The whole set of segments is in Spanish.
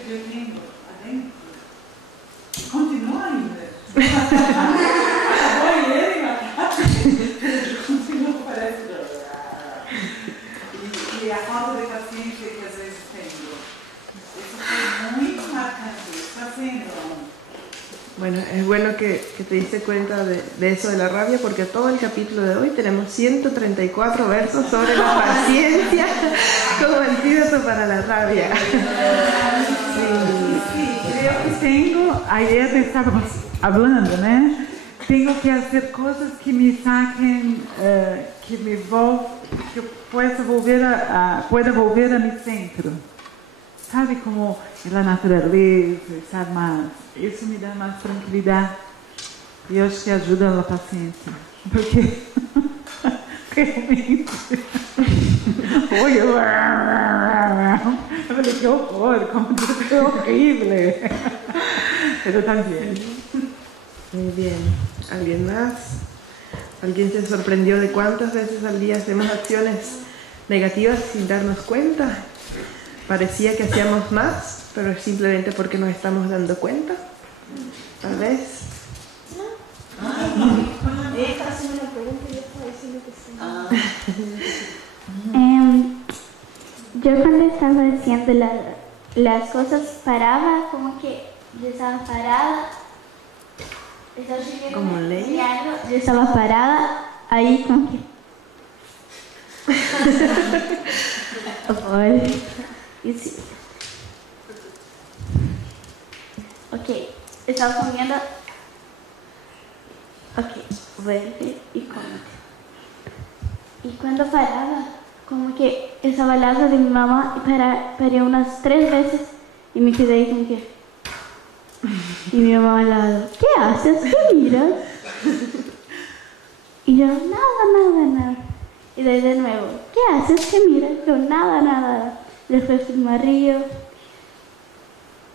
que yo tengo adentro continúa ainda. Acabou ele, mas continua parecendo. E a falta de paciência que às vezes tenho. Isso foi muito marcante. Está sendo. Bueno, es bueno que te diste cuenta de eso de la rabia, porque todo el capítulo de hoy tenemos 134 versos sobre la paciencia como antídoto para la rabia. Sí, creo que tengo, ayer estábamos hablando, ¿no? Tengo que hacer cosas que me saquen, que yo pueda volver a mi centro. Sabe, como la naturaleza, estar más. Isso me dá mais tranquilidade. E eu acho que ajuda a paciência. Porque realmente. Oi, eu falei, que horror, como que horrible. Pero también. Muy bien. ¿Alguien más? ¿Alguien se sorprendió de cuántas veces al día hacemos acciones negativas sin darnos cuenta? Parecía que hacíamos más, pero es simplemente porque nos estamos dando cuenta. Tal vez. Ella está haciendo una pregunta y yo estaba diciendo que sí. Yo cuando estaba haciendo las cosas paraba, como que yo estaba parada. Como ley. Yo estaba parada, ahí como que... Y sí. Ok, estaba comiendo. Ok, vuelve y come. Y cuando paraba, como que estaba al lado de mi mamá y paré unas 3 veces y me quedé ahí como que... Y mi mamá al lado, ¿qué haces? ¿Qué miras? Y yo, nada. Y de nuevo, ¿qué haces? ¿Qué miras? Yo, nada. Después me río.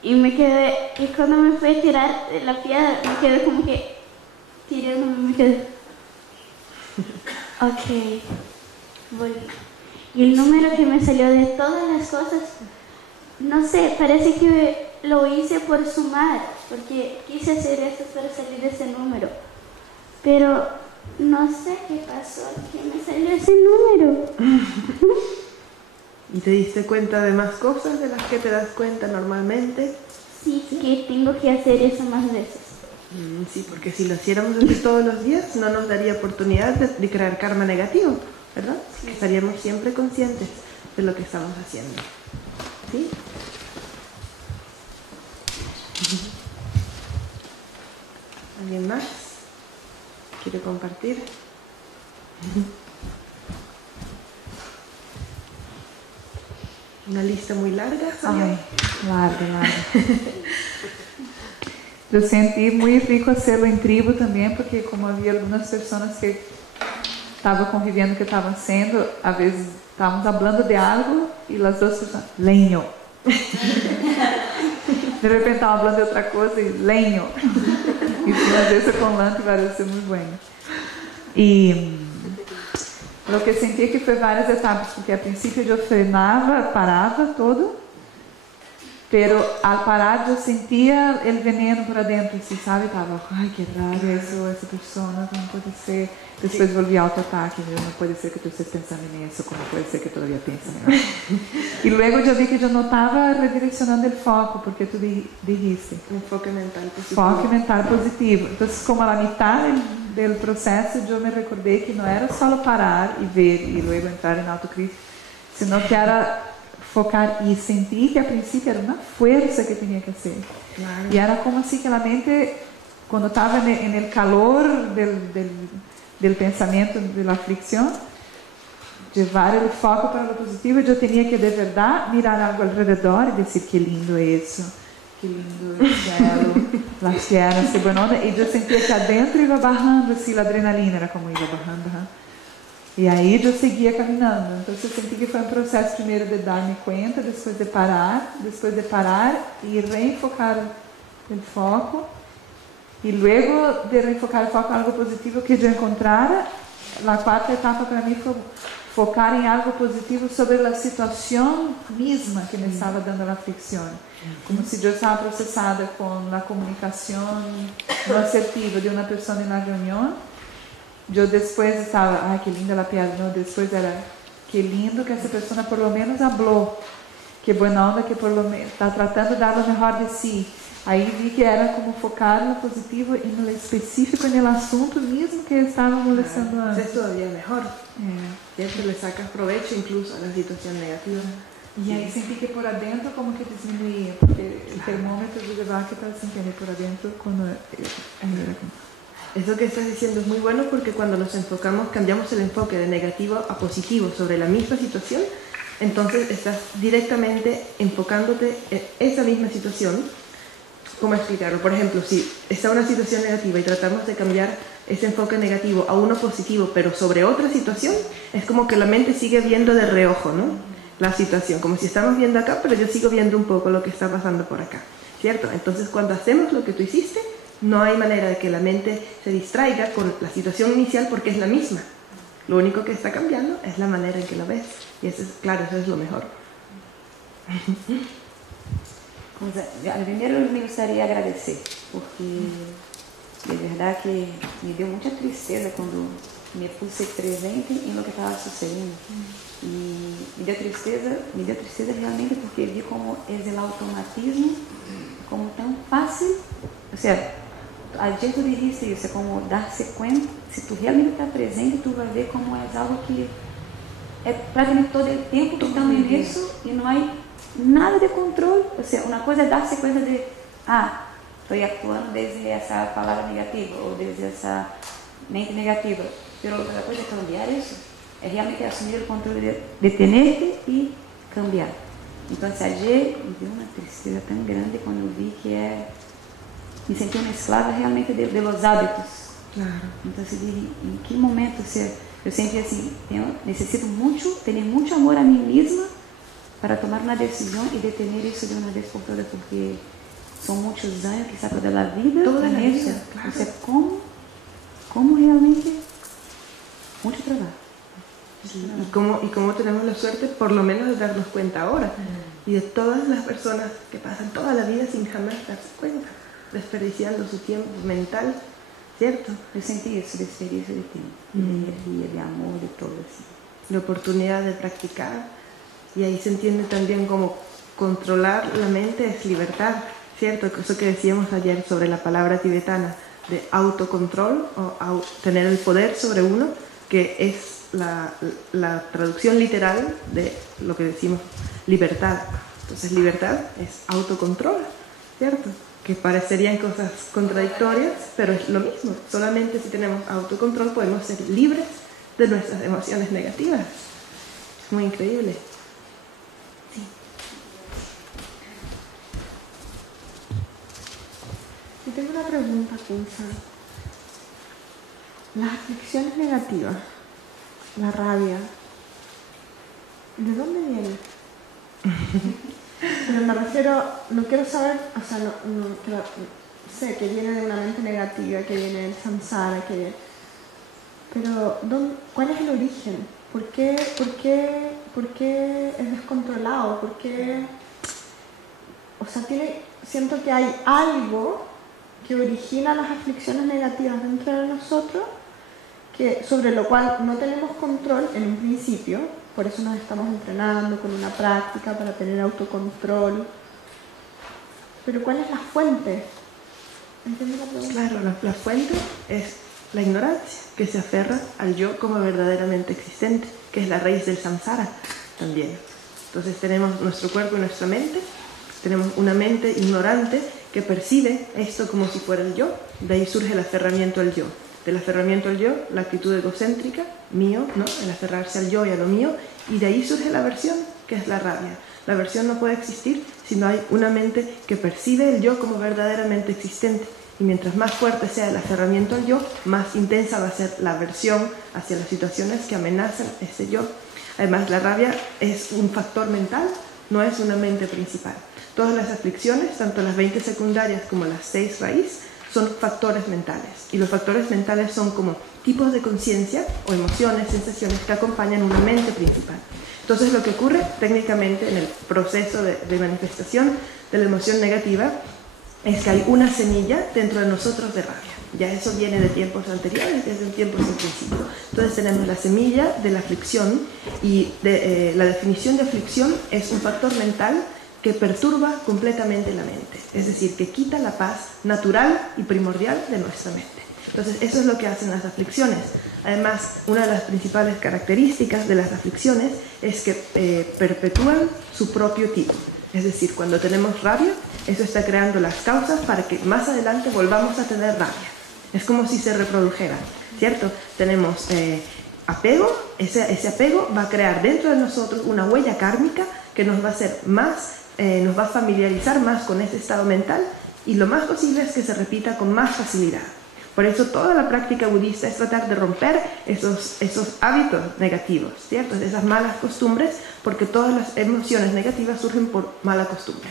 Y me quedé, y cuando me fui a tirar de la piedra, me quedé como que tirando, me quedé. Ok, volví. Y el número que me salió de todas las cosas, no sé, parece que lo hice por sumar, porque quise hacer eso para salir de ese número. Pero no sé qué pasó, que me salió ese número. ¿Y te diste cuenta de más cosas de las que te das cuenta normalmente? Sí, que tengo que hacer eso más veces. Sí, porque si lo hiciéramos así todos los días, no nos daría oportunidad de crear karma negativo, ¿verdad? Sí. Estaríamos siempre conscientes de lo que estamos haciendo. ¿Sí? ¿Alguien más quiere compartir? Una lista muy larga. Ai, larga. Eu senti muito rico hacerlo em tribo também, porque como havia algumas pessoas que estavam convivendo, que estavam sendo, às vezes estávamos falando de algo e as duas pessoas, leño. De repente estavam falando de outra coisa e leño. E às vezes com lante parece muito bueno. E lo que senti que foi várias etapas, porque a princípio eu frenava, parava todo, pero al parar eu sentia o veneno por dentro, assim, sabe? Tava, ai, que rabia isso, essa pessoa, como pode ser? Depois volvi auto-ataque, não pode ser que tu estés pensando nisso, como pode ser que todavía piensas nisso? E logo eu vi que eu não estava redirecionando o foco, porque tu dijiste. Um foco mental positivo. Foco mental positivo. Então, como a mitad del processo, eu me recordei que não era só parar e ver e logo entrar em autocrítica, sino que era focar e sentir que a princípio era uma força que tinha que ser. Claro. E era como assim que a mente, quando estava no calor del pensamento, da aflicção, levar o foco para o positivo, eu tinha que de verdade mirar algo ao redor e dizer que lindo é isso, que lindo o céu, as tierras, que boa onda. E eu sentia que adentro ia bajando, assim, a adrenalina era como ia bajando. E aí eu seguia caminhando. Então eu senti que foi um processo primeiro de dar-me conta, depois de parar e reenfocar o foco. E luego de reenfocar o foco em algo positivo que eu encontrara, a quarta etapa para mim focar en algo positivo sobre la situación misma que me estaba dando la aflicción. Como si yo estaba procesada con la comunicación no asertiva de una persona en la reunión. Yo después estaba, ay, qué linda la piada, no, después era, qué lindo que esa persona por lo menos habló, qué buena onda que por lo menos está tratando de dar lo mejor de sí. Aí vi que era como focar no positivo e no específico en el asunto mismo que estaba molestando antes. Es todavía mejor. Siempre le sacas provecho incluso a la situación negativa. E aí senti que por adentro como que disminuía, porque el termómetro de llevar que estaba sintiendo por adentro cuando era como... Eso que estás diciendo es muy bueno porque cuando nos enfocamos, cambiamos el enfoque de negativo a positivo sobre la misma situación, entonces estás directamente enfocándote en esa misma situación. ¿Cómo explicarlo? Por ejemplo, si está una situación negativa y tratamos de cambiar ese enfoque negativo a uno positivo, pero sobre otra situación, es como que la mente sigue viendo de reojo, ¿no? La situación, como si estamos viendo acá, pero yo sigo viendo un poco lo que está pasando por acá, ¿cierto? Entonces, cuando hacemos lo que tú hiciste, no hay manera de que la mente se distraiga con la situación inicial porque es la misma. Lo único que está cambiando es la manera en que lo ves. Y eso es, claro, eso es lo mejor. Primeiro, me gostaria de agradecer, porque de verdade que me deu muita tristeza quando me puse presente em lo que estava sucedendo. E me deu tristeza realmente porque vi como é o automatismo, como tão fácil. Ou seja, ayer tu dijiste isso, é como dar-se conta, se tu realmente está presente, tu vai ver como é algo que é praticamente todo o tempo que estamos nisso e não há nada de controle. Ou seja, uma coisa é dar-se conta de, estou actuando desde essa palavra negativa ou desde essa mente negativa, mas outra coisa é cambiar isso, é realmente assumir o controle de detener-te e cambiar. Então, ayer me deu uma tristeza tão grande quando eu vi que me senti uma esclava realmente de los hábitos. Claro. Então, em que momento eu senti assim, necessito ter muito amor a mim mesma para tomar uma decisão e detener isso de uma vez por todas, porque são muitos anos que saco da vida. Toda a vida, claro. Você como realmente mucho trabajo. Y cómo tenemos la suerte por lo menos de darnos cuenta ahora. Y de todas las personas que pasan toda la vida sin jamás darse cuenta, desperdiciando su tiempo mental, ¿cierto? Yo sentí eso, desperdicio de tiempo, de energía, de amor, de todo eso. La oportunidad de practicar, y ahí se entiende también como controlar la mente es libertad, ¿cierto? Eso que decíamos ayer sobre la palabra tibetana de autocontrol o tener el poder sobre uno, que es la traducción literal de lo que decimos libertad. Entonces libertad es autocontrol, ¿cierto? Que parecerían cosas contradictorias, pero es lo mismo. Solamente si tenemos autocontrol podemos ser libres de nuestras emociones negativas. Es muy increíble. Sí. Yo tengo una pregunta, Kunsa. Las aflicciones negativas, la rabia, ¿de dónde viene? Pero me refiero, no quiero saber, o sea, sé que viene de una mente negativa, que viene del samsara, pero ¿cuál es el origen? ¿Por qué es descontrolado? ¿Por qué? O sea, siento que hay algo que origina las aflicciones negativas dentro de nosotros, sobre lo cual no tenemos control en un principio. Por eso nos estamos entrenando con una práctica para tener autocontrol. Pero ¿cuál es la fuente? ¿Entiendes la pregunta? Claro, la fuente es la ignorancia, que se aferra al yo como verdaderamente existente, que es la raíz del samsara también. Entonces tenemos nuestro cuerpo y nuestra mente, tenemos una mente ignorante que percibe esto como si fuera el yo, de ahí surge el aferramiento al yo. Del aferramiento al yo, la actitud egocéntrica, mío, ¿no? El aferrarse al yo y a lo mío, y de ahí surge la aversión, que es la rabia. La aversión no puede existir si no hay una mente que percibe el yo como verdaderamente existente. Y mientras más fuerte sea el aferramiento al yo, más intensa va a ser la aversión hacia las situaciones que amenazan ese yo. Además, la rabia es un factor mental, no es una mente principal. Todas las aflicciones, tanto las 20 secundarias como las 6 raíz, son factores mentales. Y los factores mentales son como tipos de conciencia o emociones, sensaciones que acompañan una mente principal. Entonces lo que ocurre técnicamente en el proceso de manifestación de la emoción negativa es que hay una semilla dentro de nosotros de rabia. Ya eso viene de tiempos anteriores, desde un tiempo sin principio. Entonces tenemos la semilla de la aflicción y la definición de aflicción es un factor mental que perturba completamente la mente. Es decir, que quita la paz natural y primordial de nuestra mente. Entonces eso es lo que hacen las aflicciones. Además, una de las principales características de las aflicciones es que perpetúan su propio tipo. Es decir, cuando tenemos rabia, eso está creando las causas para que más adelante volvamos a tener rabia. Es como si se reprodujera, ¿cierto? Tenemos apego, ese apego va a crear dentro de nosotros una huella kármica que nos va a hacer más, nos va a familiarizar más con ese estado mental y lo más posible es que se repita con más facilidad. Por eso toda la práctica budista es tratar de romper esos hábitos negativos, ¿cierto? Esas malas costumbres, porque todas las emociones negativas surgen por mala costumbre.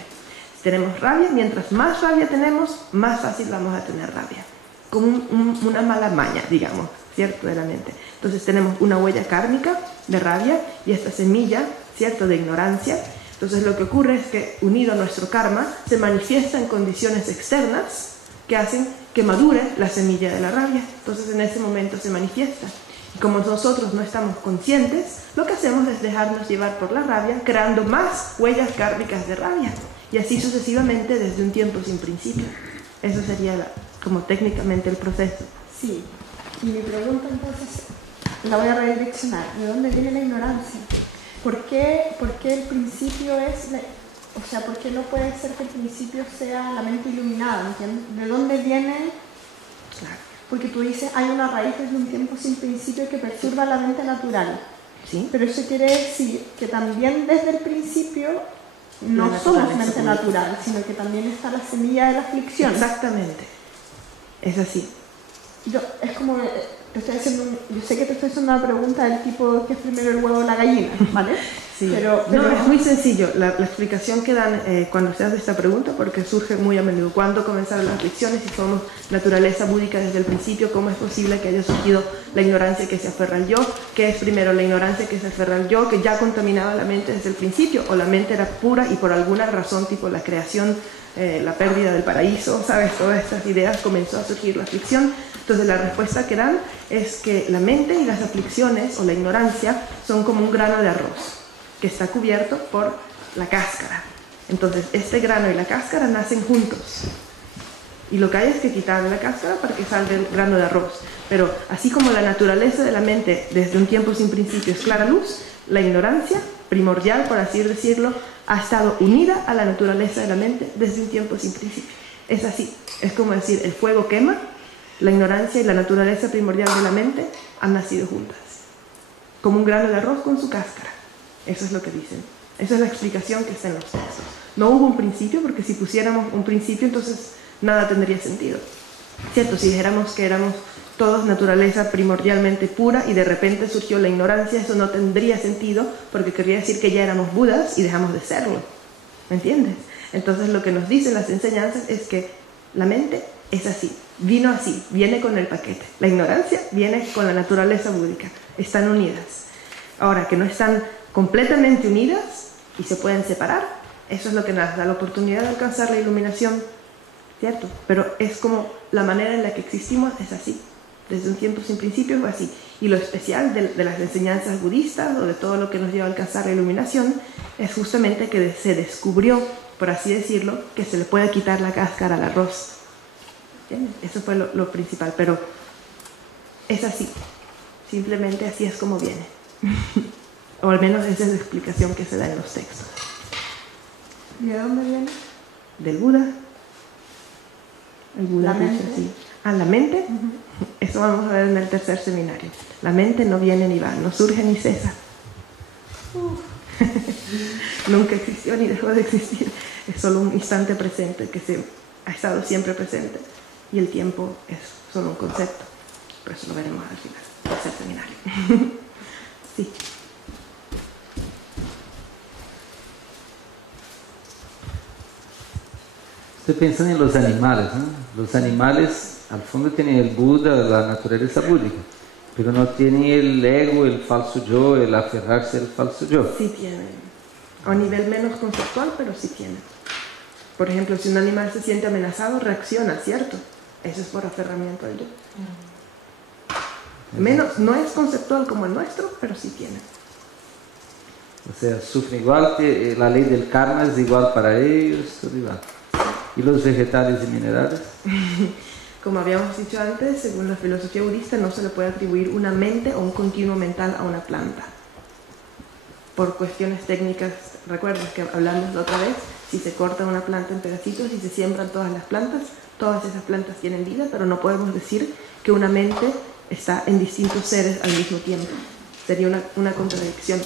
Si tenemos rabia, mientras más rabia tenemos, más fácil vamos a tener rabia. Como una mala maña, digamos, ¿cierto? De la mente. Entonces tenemos una huella kármica de rabia y esta semilla, ¿cierto? De ignorancia. Entonces lo que ocurre es que unido a nuestro karma se manifiesta en condiciones externas que hacen que madure la semilla de la rabia. Entonces en ese momento se manifiesta. Y como nosotros no estamos conscientes, lo que hacemos es dejarnos llevar por la rabia, creando más huellas kármicas de rabia. Y así sucesivamente desde un tiempo sin principio. Eso sería como técnicamente el proceso. Sí, y mi pregunta entonces la voy a redireccionar. ¿De dónde viene la ignorancia? ¿Por qué el principio es, o sea, por qué no puede ser que el principio sea la mente iluminada? ¿Entiendes? ¿De dónde viene? Claro. Porque tú dices, hay una raíz desde un tiempo sin principio que perturba la mente natural. ¿Sí? Pero eso quiere decir que también desde el principio no somos mente natural, sino que también está la semilla de la aflicción. Exactamente. Es así. Es como, yo sé que te estoy haciendo una pregunta del tipo, ¿qué es primero el huevo o la gallina? ¿Vale? Sí. Pero No, es muy sencillo la explicación que dan cuando se hace esta pregunta, porque surge muy a menudo. ¿Cuándo comenzaron las aflicciones? Si somos naturaleza búdica desde el principio, ¿cómo es posible que haya surgido la ignorancia que se aferra al yo? ¿Qué es primero la ignorancia que se aferra al yo, que ya contaminaba la mente desde el principio? ¿O la mente era pura y por alguna razón, tipo la creación, la pérdida del paraíso, ¿sabes? Todas estas ideas comenzó a surgir la aflicción. Entonces la respuesta que dan es que la mente y las aflicciones o la ignorancia son como un grano de arroz que está cubierto por la cáscara. Entonces este grano y la cáscara nacen juntos y lo que hay es que quitarle la cáscara para que salga el grano de arroz. Pero así como la naturaleza de la mente desde un tiempo sin principio es clara luz, la ignorancia primordial, por así decirlo, ha estado unida a la naturaleza de la mente desde un tiempo sin principio. Es así, es como decir, el fuego quema, la ignorancia y la naturaleza primordial de la mente han nacido juntas, como un grano de arroz con su cáscara. Eso es lo que dicen. Esa es la explicación que está en los textos. No hubo un principio, porque si pusiéramos un principio, entonces nada tendría sentido. ¿Cierto? Si dijéramos que éramos todos naturaleza primordialmente pura y de repente surgió la ignorancia, eso no tendría sentido, porque querría decir que ya éramos budas y dejamos de serlo. ¿Me entiendes? Entonces lo que nos dicen las enseñanzas es que la mente es así, vino así, viene con el paquete. La ignorancia viene con la naturaleza búdica, están unidas. Ahora, que no están completamente unidas y se pueden separar, eso es lo que nos da la oportunidad de alcanzar la iluminación, ¿cierto? Pero es como la manera en la que existimos es así, desde un tiempo sin principio fue así. Y lo especial de las enseñanzas budistas o de todo lo que nos lleva a alcanzar la iluminación es justamente que se descubrió, por así decirlo, que se le puede quitar la cáscara al arroz. ¿Entiendes? Eso fue lo principal, pero es así, simplemente así es como viene. O al menos esa es la explicación que se da en los textos. ¿Y de dónde viene? Del Buda. El Buda ¿La dice mente? así. Ah, la mente. Eso vamos a ver en el tercer seminario. La mente no viene ni va, no surge ni cesa. Nunca existió ni dejó de existir. Es solo un instante presente que ha estado siempre presente. Y el tiempo es solo un concepto. Por eso lo veremos al final, tercer seminario. Sí. Estoy pensando en los animales, ¿no? Los animales, al fondo, tienen el Buda, la naturaleza búdica, pero no tienen el ego, el falso yo, el aferrarse al falso yo. Sí tienen, a nivel menos conceptual, pero sí tienen. Por ejemplo, si un animal se siente amenazado, reacciona, ¿cierto? Eso es por aferramiento al yo. Menos, no es conceptual como el nuestro, pero sí tiene. O sea, sufren igual, que la ley del karma es igual para ellos, todo igual. ¿Y los vegetales y minerales? Como habíamos dicho antes, según la filosofía budista, no se le puede atribuir una mente o un continuo mental a una planta. Por cuestiones técnicas, recuerdas que hablamos la otra vez, si se corta una planta en pedacitos y se siembran todas las plantas, todas esas plantas tienen vida, pero no podemos decir que una mente está en distintos seres al mismo tiempo. Sería una contradicción.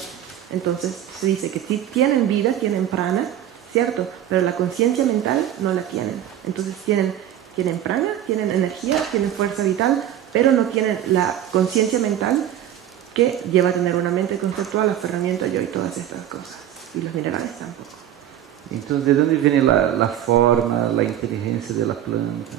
Entonces se dice que sí tienen vida, tienen prana, ¿cierto? Pero la conciencia mental no la tienen. Entonces tienen prana, tienen energía, tienen fuerza vital, pero no tienen la conciencia mental que lleva a tener una mente conceptual, aferramiento a yo y todas estas cosas. Y los minerales tampoco. Entonces, ¿de dónde viene la forma, la inteligencia de la planta?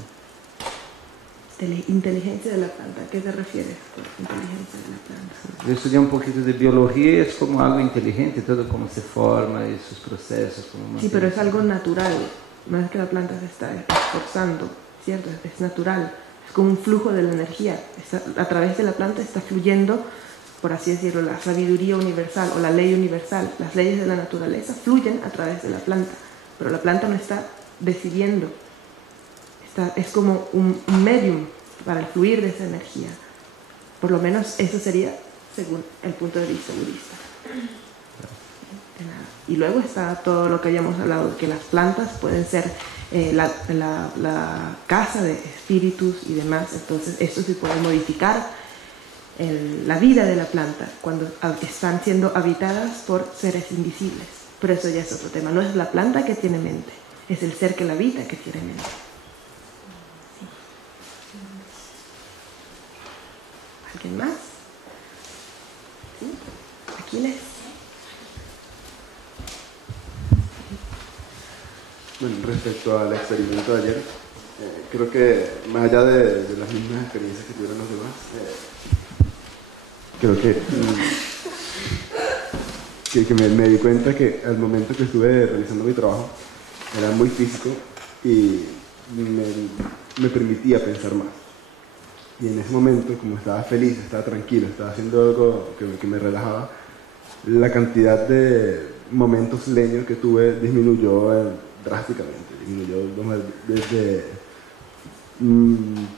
De la inteligencia de la planta. ¿A qué te refieres por inteligencia de la planta? Yo estudié un poquito de biología y es como algo inteligente, todo cómo se forma y sus procesos. Sí, pero es algo natural. No es que la planta se está esforzando, ¿cierto? Es natural. Es como un flujo de la energía. A través de la planta está fluyendo, por así decirlo, la sabiduría universal o la ley universal. Las leyes de la naturaleza fluyen a través de la planta, pero la planta no está decidiendo. Es como un medium para el fluir de esa energía. Por lo menos eso sería según el punto de vista budista. Y luego está todo lo que habíamos hablado, que las plantas pueden ser la casa de espíritus y demás. Entonces esto sí puede modificar la vida de la planta cuando están siendo habitadas por seres invisibles. Pero eso ya es otro tema. No es la planta que tiene mente, es el ser que la habita que tiene mente. ¿Alguien más? ¿Sí? ¿Aquiles? Bueno, respecto al experimento de ayer, creo que más allá de las mismas experiencias que tuvieron los demás, creo que me di cuenta que al momento que estuve realizando mi trabajo era muy físico y me permitía pensar más. Y en ese momento, como estaba feliz, estaba tranquilo, estaba haciendo algo que me relajaba, la cantidad de momentos leños que tuve disminuyó drásticamente. Disminuyó desde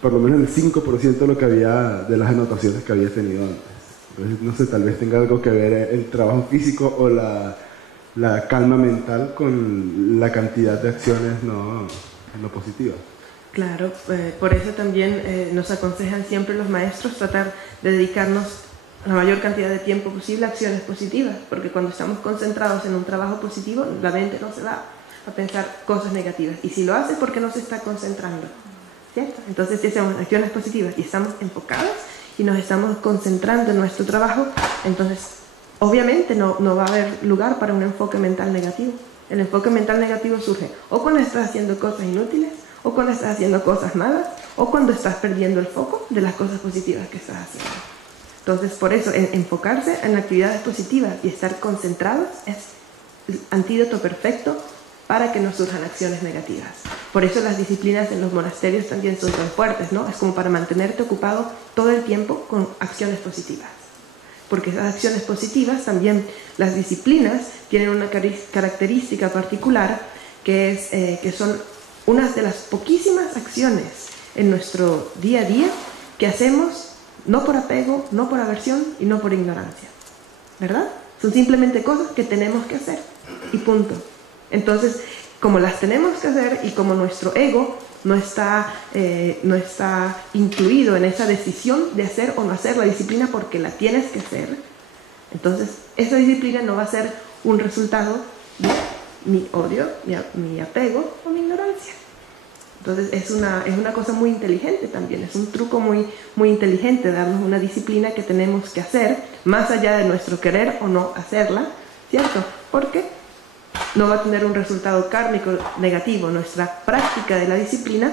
por lo menos el 5% de lo que había, de las anotaciones que había tenido antes. Entonces, no sé, tal vez tenga algo que ver el trabajo físico o la calma mental con la cantidad de acciones no positivas. Claro, por eso también nos aconsejan siempre los maestros tratar de dedicarnos la mayor cantidad de tiempo posible a acciones positivas, porque cuando estamos concentrados en un trabajo positivo, la mente no se va a pensar cosas negativas, y si lo hace, porque no se está concentrando, ¿cierto? Entonces, si hacemos acciones positivas y estamos enfocados y nos estamos concentrando en nuestro trabajo, entonces obviamente no va a haber lugar para un enfoque mental negativo. El enfoque mental negativo surge o cuando estás haciendo cosas inútiles, o cuando estás haciendo cosas malas, o cuando estás perdiendo el foco de las cosas positivas que estás haciendo. Entonces, por eso, enfocarse en actividades positivas y estar concentrados es el antídoto perfecto para que no surjan acciones negativas. Por eso las disciplinas en los monasterios también son tan fuertes, ¿no? Es como para mantenerte ocupado todo el tiempo con acciones positivas. Porque esas acciones positivas, también las disciplinas, tienen una característica particular que son unas de las poquísimas acciones en nuestro día a día que hacemos no por apego, no por aversión y no por ignorancia, ¿verdad? Son simplemente cosas que tenemos que hacer y punto. Entonces, como las tenemos que hacer y como nuestro ego no está incluido en esa decisión de hacer o no hacer la disciplina porque la tienes que hacer, entonces esa disciplina no va a ser un resultado de mi odio, mi apego o mi ignorancia. Entonces es una cosa muy inteligente también, es un truco muy, muy inteligente darnos una disciplina que tenemos que hacer más allá de nuestro querer o no hacerla, ¿cierto? Porque no va a tener un resultado kármico negativo. Nuestra práctica de la disciplina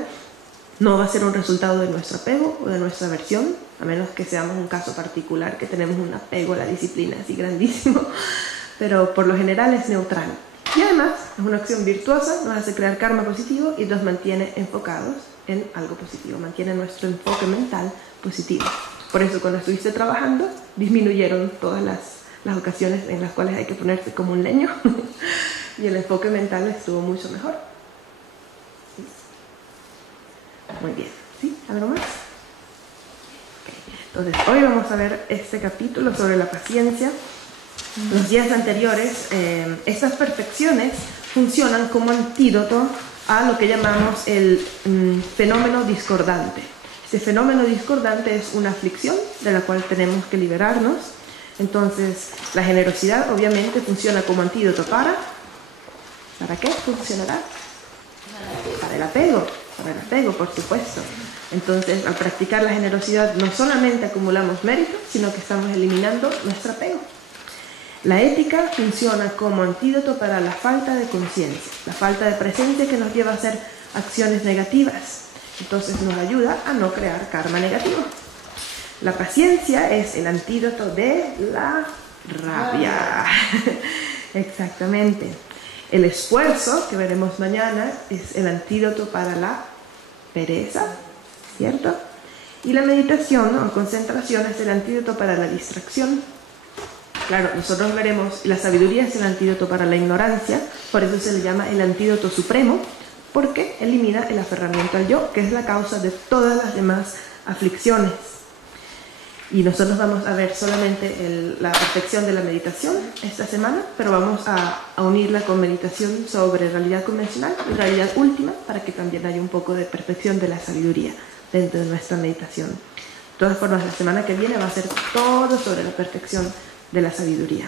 no va a ser un resultado de nuestro apego o de nuestra aversión, a menos que seamos un caso particular que tenemos un apego a la disciplina así grandísimo, pero por lo general es neutral. Y además es una acción virtuosa, nos hace crear karma positivo y nos mantiene enfocados en algo positivo, mantiene nuestro enfoque mental positivo. Por eso cuando estuviste trabajando disminuyeron todas las ocasiones en las cuales hay que ponerse como un leño y el enfoque mental estuvo mucho mejor. Muy bien, ¿sí? ¿Algo más? Okay. Entonces hoy vamos a ver este capítulo sobre la paciencia. Los días anteriores, estas perfecciones funcionan como antídoto a lo que llamamos el fenómeno discordante. Este fenómeno discordante es una aflicción de la cual tenemos que liberarnos. Entonces, la generosidad obviamente funciona como antídoto ¿para qué funcionará? Para el apego, por supuesto. Entonces, al practicar la generosidad no solamente acumulamos méritos, sino que estamos eliminando nuestro apego. La ética funciona como antídoto para la falta de conciencia, la falta de presencia que nos lleva a hacer acciones negativas. Entonces nos ayuda a no crear karma negativo. La paciencia es el antídoto de la rabia. Exactamente. El esfuerzo, que veremos mañana, es el antídoto para la pereza, ¿cierto? Y la meditación o concentración es el antídoto para la distracción. Claro, nosotros veremos, la sabiduría es el antídoto para la ignorancia, por eso se le llama el antídoto supremo, porque elimina el aferramiento al yo, que es la causa de todas las demás aflicciones. Y nosotros vamos a ver solamente la perfección de la meditación esta semana, pero vamos a unirla con meditación sobre realidad convencional y realidad última, para que también haya un poco de perfección de la sabiduría dentro de nuestra meditación. De todas formas, la semana que viene va a ser todo sobre la perfección de la sabiduría.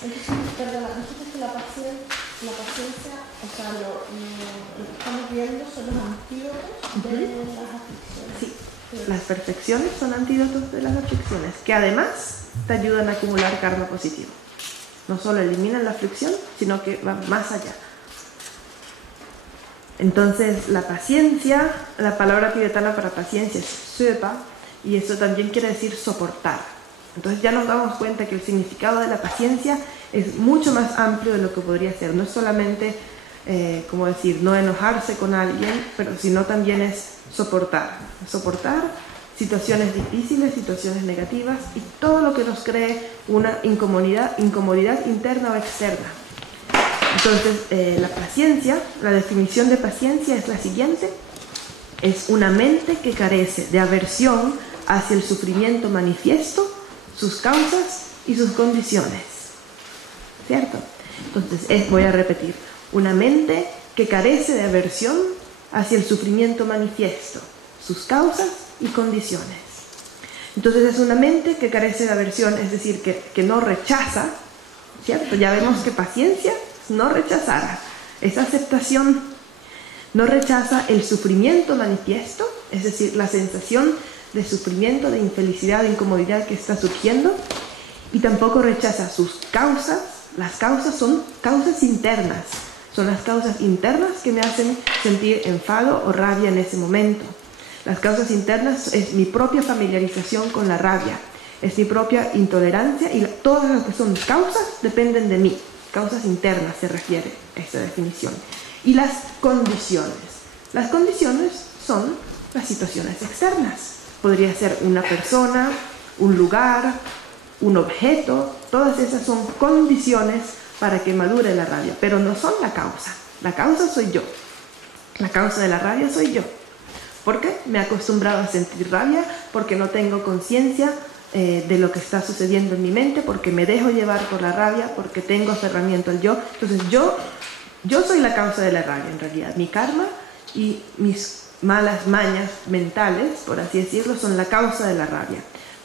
Entonces, perdona, entonces la paciencia, o sea, lo que estamos viendo son los antídotos de las aflicciones. Sí, las perfecciones son antídotos de las aflicciones, que además te ayudan a acumular karma positivo. No solo eliminan la aflicción, sino que van más allá. Entonces, la paciencia, la palabra tibetana para paciencia es söpa, y eso también quiere decir soportar. Entonces ya nos damos cuenta que el significado de la paciencia es mucho más amplio de lo que podría ser. No es solamente, como decir, no enojarse con alguien, pero sino también es soportar. Soportar situaciones difíciles, situaciones negativas y todo lo que nos cree una incomodidad interna o externa. Entonces, la paciencia, la definición de paciencia es la siguiente. Es una mente que carece de aversión hacia el sufrimiento manifiesto, sus causas y sus condiciones. ¿Cierto? Entonces, voy a repetir. Una mente que carece de aversión hacia el sufrimiento manifiesto, sus causas y condiciones. Entonces, es una mente que carece de aversión, es decir, que no rechaza, ¿cierto? Ya vemos que paciencia es no rechazar, es aceptación. No rechaza el sufrimiento manifiesto, es decir, la sensación de sufrimiento, de infelicidad, de incomodidad que está surgiendo, y tampoco rechaza sus causas. Las causas son causas internas, son las causas internas que me hacen sentir enfado o rabia en ese momento. Las causas internas es mi propia familiarización con la rabia, es mi propia intolerancia, y todas las que son causas dependen de mí. Causas internas se refiere a esta definición. Y las condiciones son las situaciones externas. Podría ser una persona, un lugar, un objeto. Todas esas son condiciones para que madure la rabia, pero no son la causa. La causa soy yo. La causa de la rabia soy yo. ¿Por qué? Me he acostumbrado a sentir rabia porque no tengo conciencia de lo que está sucediendo en mi mente, porque me dejo llevar por la rabia, porque tengo aferramiento al yo. Entonces yo soy la causa de la rabia en realidad. Mi karma y mis malas mañas mentales, por así decirlo, son la causa de la rabia.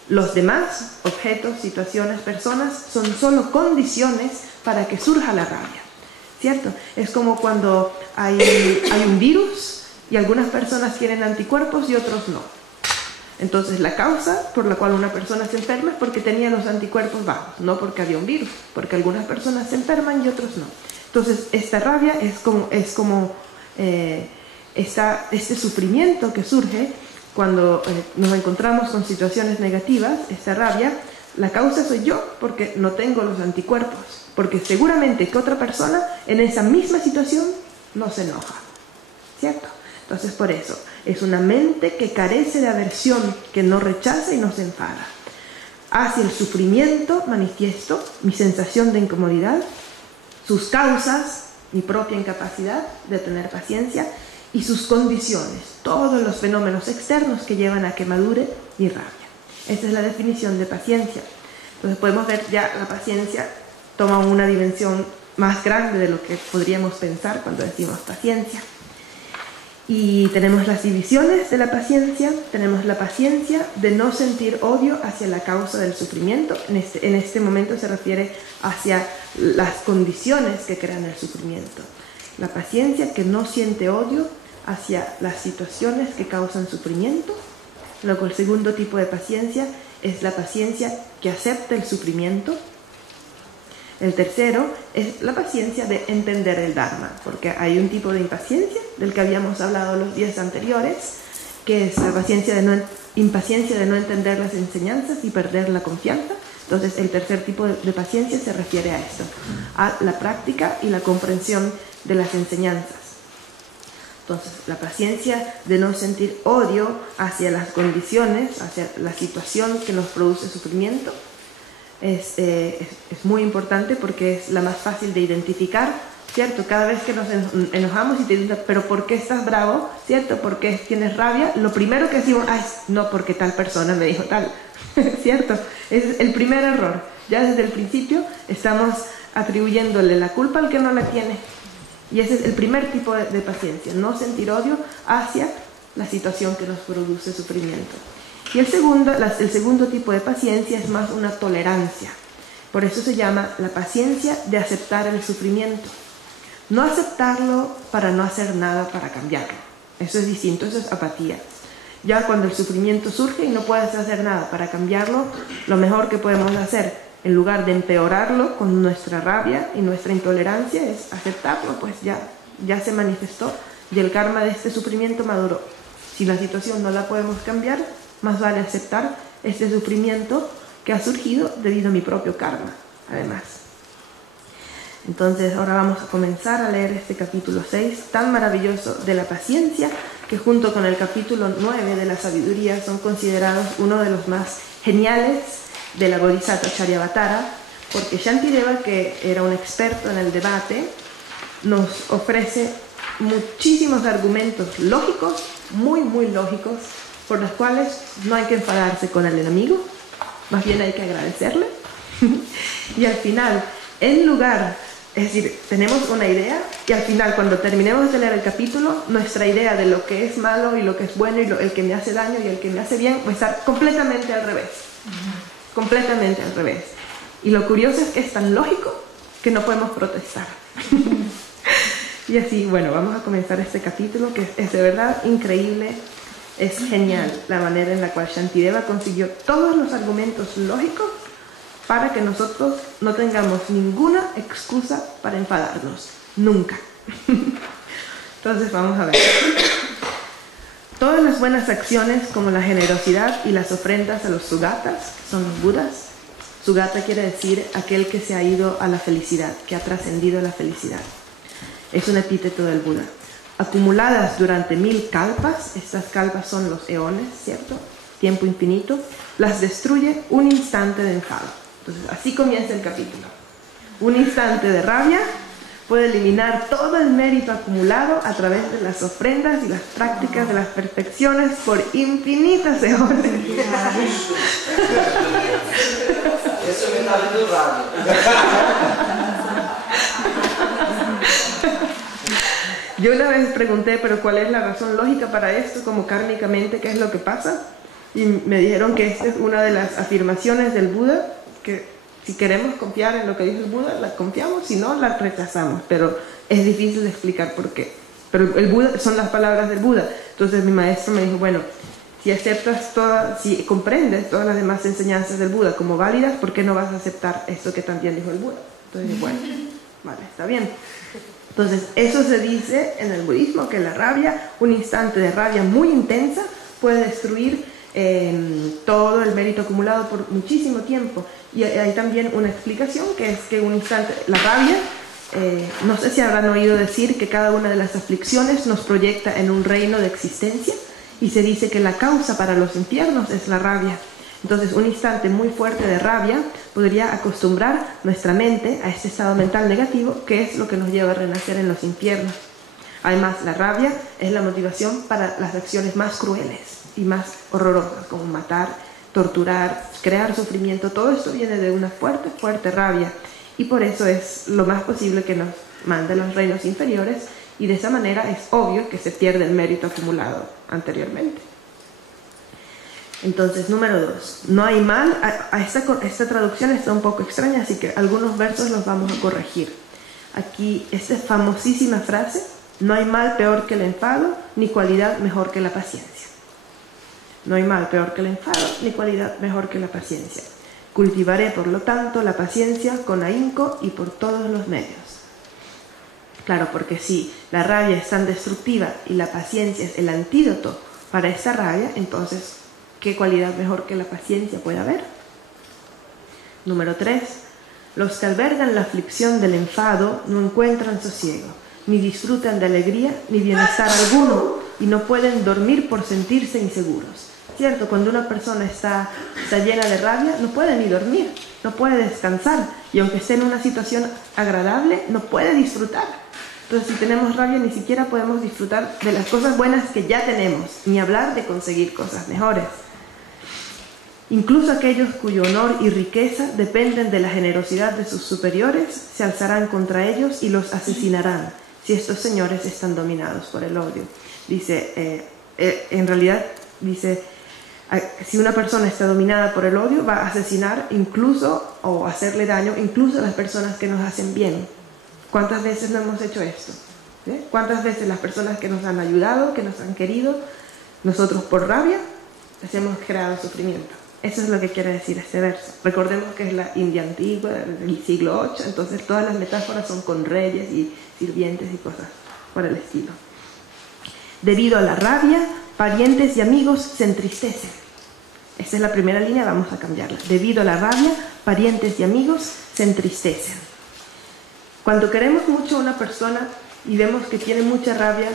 Los demás, objetos, situaciones, personas, son solo condiciones para que surja la rabia, ¿cierto? Es como cuando hay un virus y algunas personas tienen anticuerpos y otros no. Entonces la causa por la cual una persona se enferma es porque tenía los anticuerpos bajos, no porque había un virus, porque algunas personas se enferman y otros no. Entonces, esta rabia es como este sufrimiento que surge cuando nos encontramos con situaciones negativas. Esta rabia, la causa soy yo porque no tengo los anticuerpos, porque seguramente que otra persona en esa misma situación no se enoja, ¿cierto? Entonces, por eso, es una mente que carece de aversión, que no rechaza y no se enfada. Hacia el sufrimiento manifiesto mi sensación de incomodidad, sus causas, mi propia incapacidad de tener paciencia, y sus condiciones, todos los fenómenos externos que llevan a que madure mi rabia. Esta es la definición de paciencia. Entonces podemos ver ya la paciencia toma una dimensión más grande de lo que podríamos pensar cuando decimos paciencia. Y tenemos las divisiones de la paciencia. Tenemos la paciencia de no sentir odio hacia la causa del sufrimiento. En este momento se refiere hacia las condiciones que crean el sufrimiento. La paciencia que no siente odio hacia las situaciones que causan sufrimiento. Luego el segundo tipo de paciencia es la paciencia que acepta el sufrimiento. El tercero es la paciencia de entender el Dharma, porque hay un tipo de impaciencia del que habíamos hablado los días anteriores, que es la impaciencia de no entender las enseñanzas y perder la confianza. Entonces el tercer tipo de paciencia se refiere a esto, a la práctica y la comprensión de las enseñanzas. Entonces la paciencia de no sentir odio hacia las condiciones, hacia la situación que nos produce sufrimiento, es muy importante porque es la más fácil de identificar, ¿cierto? Cada vez que nos enojamos y te dicen, pero ¿por qué estás bravo? ¿Cierto? ¿Por qué tienes rabia? Lo primero que decimos, no, porque tal persona me dijo tal, ¿cierto? Es el primer error. Ya desde el principio estamos atribuyéndole la culpa al que no la tiene. Y ese es el primer tipo de paciencia, no sentir odio hacia la situación que nos produce sufrimiento. Y el segundo tipo de paciencia es más una tolerancia. Por eso se llama la paciencia de aceptar el sufrimiento. No aceptarlo para no hacer nada para cambiarlo. Eso es distinto, eso es apatía. Ya cuando el sufrimiento surge y no puedes hacer nada para cambiarlo, lo mejor que podemos hacer, en lugar de empeorarlo con nuestra rabia y nuestra intolerancia, es aceptarlo, pues ya se manifestó y el karma de este sufrimiento maduró. Si la situación no la podemos cambiar, más vale aceptar este sufrimiento que ha surgido debido a mi propio karma, además. Entonces ahora vamos a comenzar a leer este capítulo 6 tan maravilloso de la paciencia, que junto con el capítulo 9 de la sabiduría son considerados uno de los más geniales de la Bodhisattva Charyavatara, porque Shantideva, que era un experto en el debate, nos ofrece muchísimos argumentos lógicos, muy muy lógicos, por los cuales no hay que enfadarse con el enemigo, más bien hay que agradecerle. Y al final, en lugar, es decir, tenemos una idea y al final, cuando terminemos de leer el capítulo, nuestra idea de lo que es malo y lo que es bueno y el que me hace daño y el que me hace bien va a estar completamente al revés. Completamente al revés. Y lo curioso es que es tan lógico que no podemos protestar. Y así, bueno, vamos a comenzar este capítulo que es de verdad increíble. Es genial la manera en la cual Shantideva consiguió todos los argumentos lógicos para que nosotros no tengamos ninguna excusa para enfadarnos. Nunca. Entonces vamos a ver. Todas las buenas acciones como la generosidad y las ofrendas a los sugatas, que son los budas. Sugata quiere decir aquel que se ha ido a la felicidad, que ha trascendido la felicidad. Es un epíteto del Buda. Acumuladas durante 1000 kalpas, estas kalpas son los eones, ¿cierto? Tiempo infinito, las destruye un instante de enfado. Entonces, así comienza el capítulo. Un instante de rabia puede eliminar todo el mérito acumulado a través de las ofrendas y las prácticas de las perfecciones por infinitas eones. Eso me está viendo raro. Yo una vez pregunté, pero ¿cuál es la razón lógica para esto? Como kármicamente, ¿qué es lo que pasa? Y me dijeron que esta es una de las afirmaciones del Buda, que si queremos confiar en lo que dice el Buda, la confiamos, si no, la rechazamos. Pero es difícil de explicar por qué. Pero el Buda, son las palabras del Buda. Entonces mi maestro me dijo, bueno, si comprendes todas las demás enseñanzas del Buda como válidas, ¿por qué no vas a aceptar esto que también dijo el Buda? Entonces, bueno, vale, está bien. Entonces, eso se dice en el budismo, que la rabia, un instante de rabia muy intensa, puede destruir todo el mérito acumulado por muchísimo tiempo. Y hay también una explicación, que es que un instante, la rabia, no sé si habrán oído decir que cada una de las aflicciones nos proyecta en un reino de existencia, y se dice que la causa para los infiernos es la rabia. Entonces, un instante muy fuerte de rabia podría acostumbrar nuestra mente a este estado mental negativo, que es lo que nos lleva a renacer en los infiernos. Además, la rabia es la motivación para las acciones más crueles y más horrorosas, como matar, torturar, crear sufrimiento. Todo esto viene de una fuerte, fuerte rabia, y por eso es lo más posible que nos mande a los reinos inferiores, y de esa manera es obvio que se pierde el mérito acumulado anteriormente. Entonces, número 2, no hay mal. Esta traducción está un poco extraña, así que algunos versos los vamos a corregir. Aquí, esta famosísima frase: no hay mal peor que el enfado, ni cualidad mejor que la paciencia. No hay mal peor que el enfado, ni cualidad mejor que la paciencia. Cultivaré, por lo tanto, la paciencia con ahínco y por todos los medios. Claro, porque si la rabia es tan destructiva y la paciencia es el antídoto para esta rabia, entonces, ¿qué cualidad mejor que la paciencia puede haber? Número 3. Los que albergan la aflicción del enfado no encuentran sosiego, ni disfrutan de alegría ni bienestar alguno, y no pueden dormir por sentirse inseguros. ¿Cierto? Cuando una persona está llena de rabia, no puede ni dormir, no puede descansar, y aunque esté en una situación agradable, no puede disfrutar. Entonces, si tenemos rabia, ni siquiera podemos disfrutar de las cosas buenas que ya tenemos, ni hablar de conseguir cosas mejores. Incluso aquellos cuyo honor y riqueza dependen de la generosidad de sus superiores se alzarán contra ellos y los asesinarán, si estos señores están dominados por el odio. Dice, en realidad, dice, si una persona está dominada por el odio, va a asesinar incluso, o hacerle daño, incluso a las personas que nos hacen bien. ¿Cuántas veces no hemos hecho esto? ¿Cuántas veces las personas que nos han ayudado, que nos han querido, nosotros por rabia, les hemos creado sufrimiento? Eso es lo que quiere decir este verso. Recordemos que es la India antigua, del siglo VIII, entonces todas las metáforas son con reyes y sirvientes y cosas por el estilo. Debido a la rabia, parientes y amigos se entristecen. Esta es la primera línea, vamos a cambiarla. Debido a la rabia, parientes y amigos se entristecen. Cuando queremos mucho a una persona y vemos que tiene mucha rabia,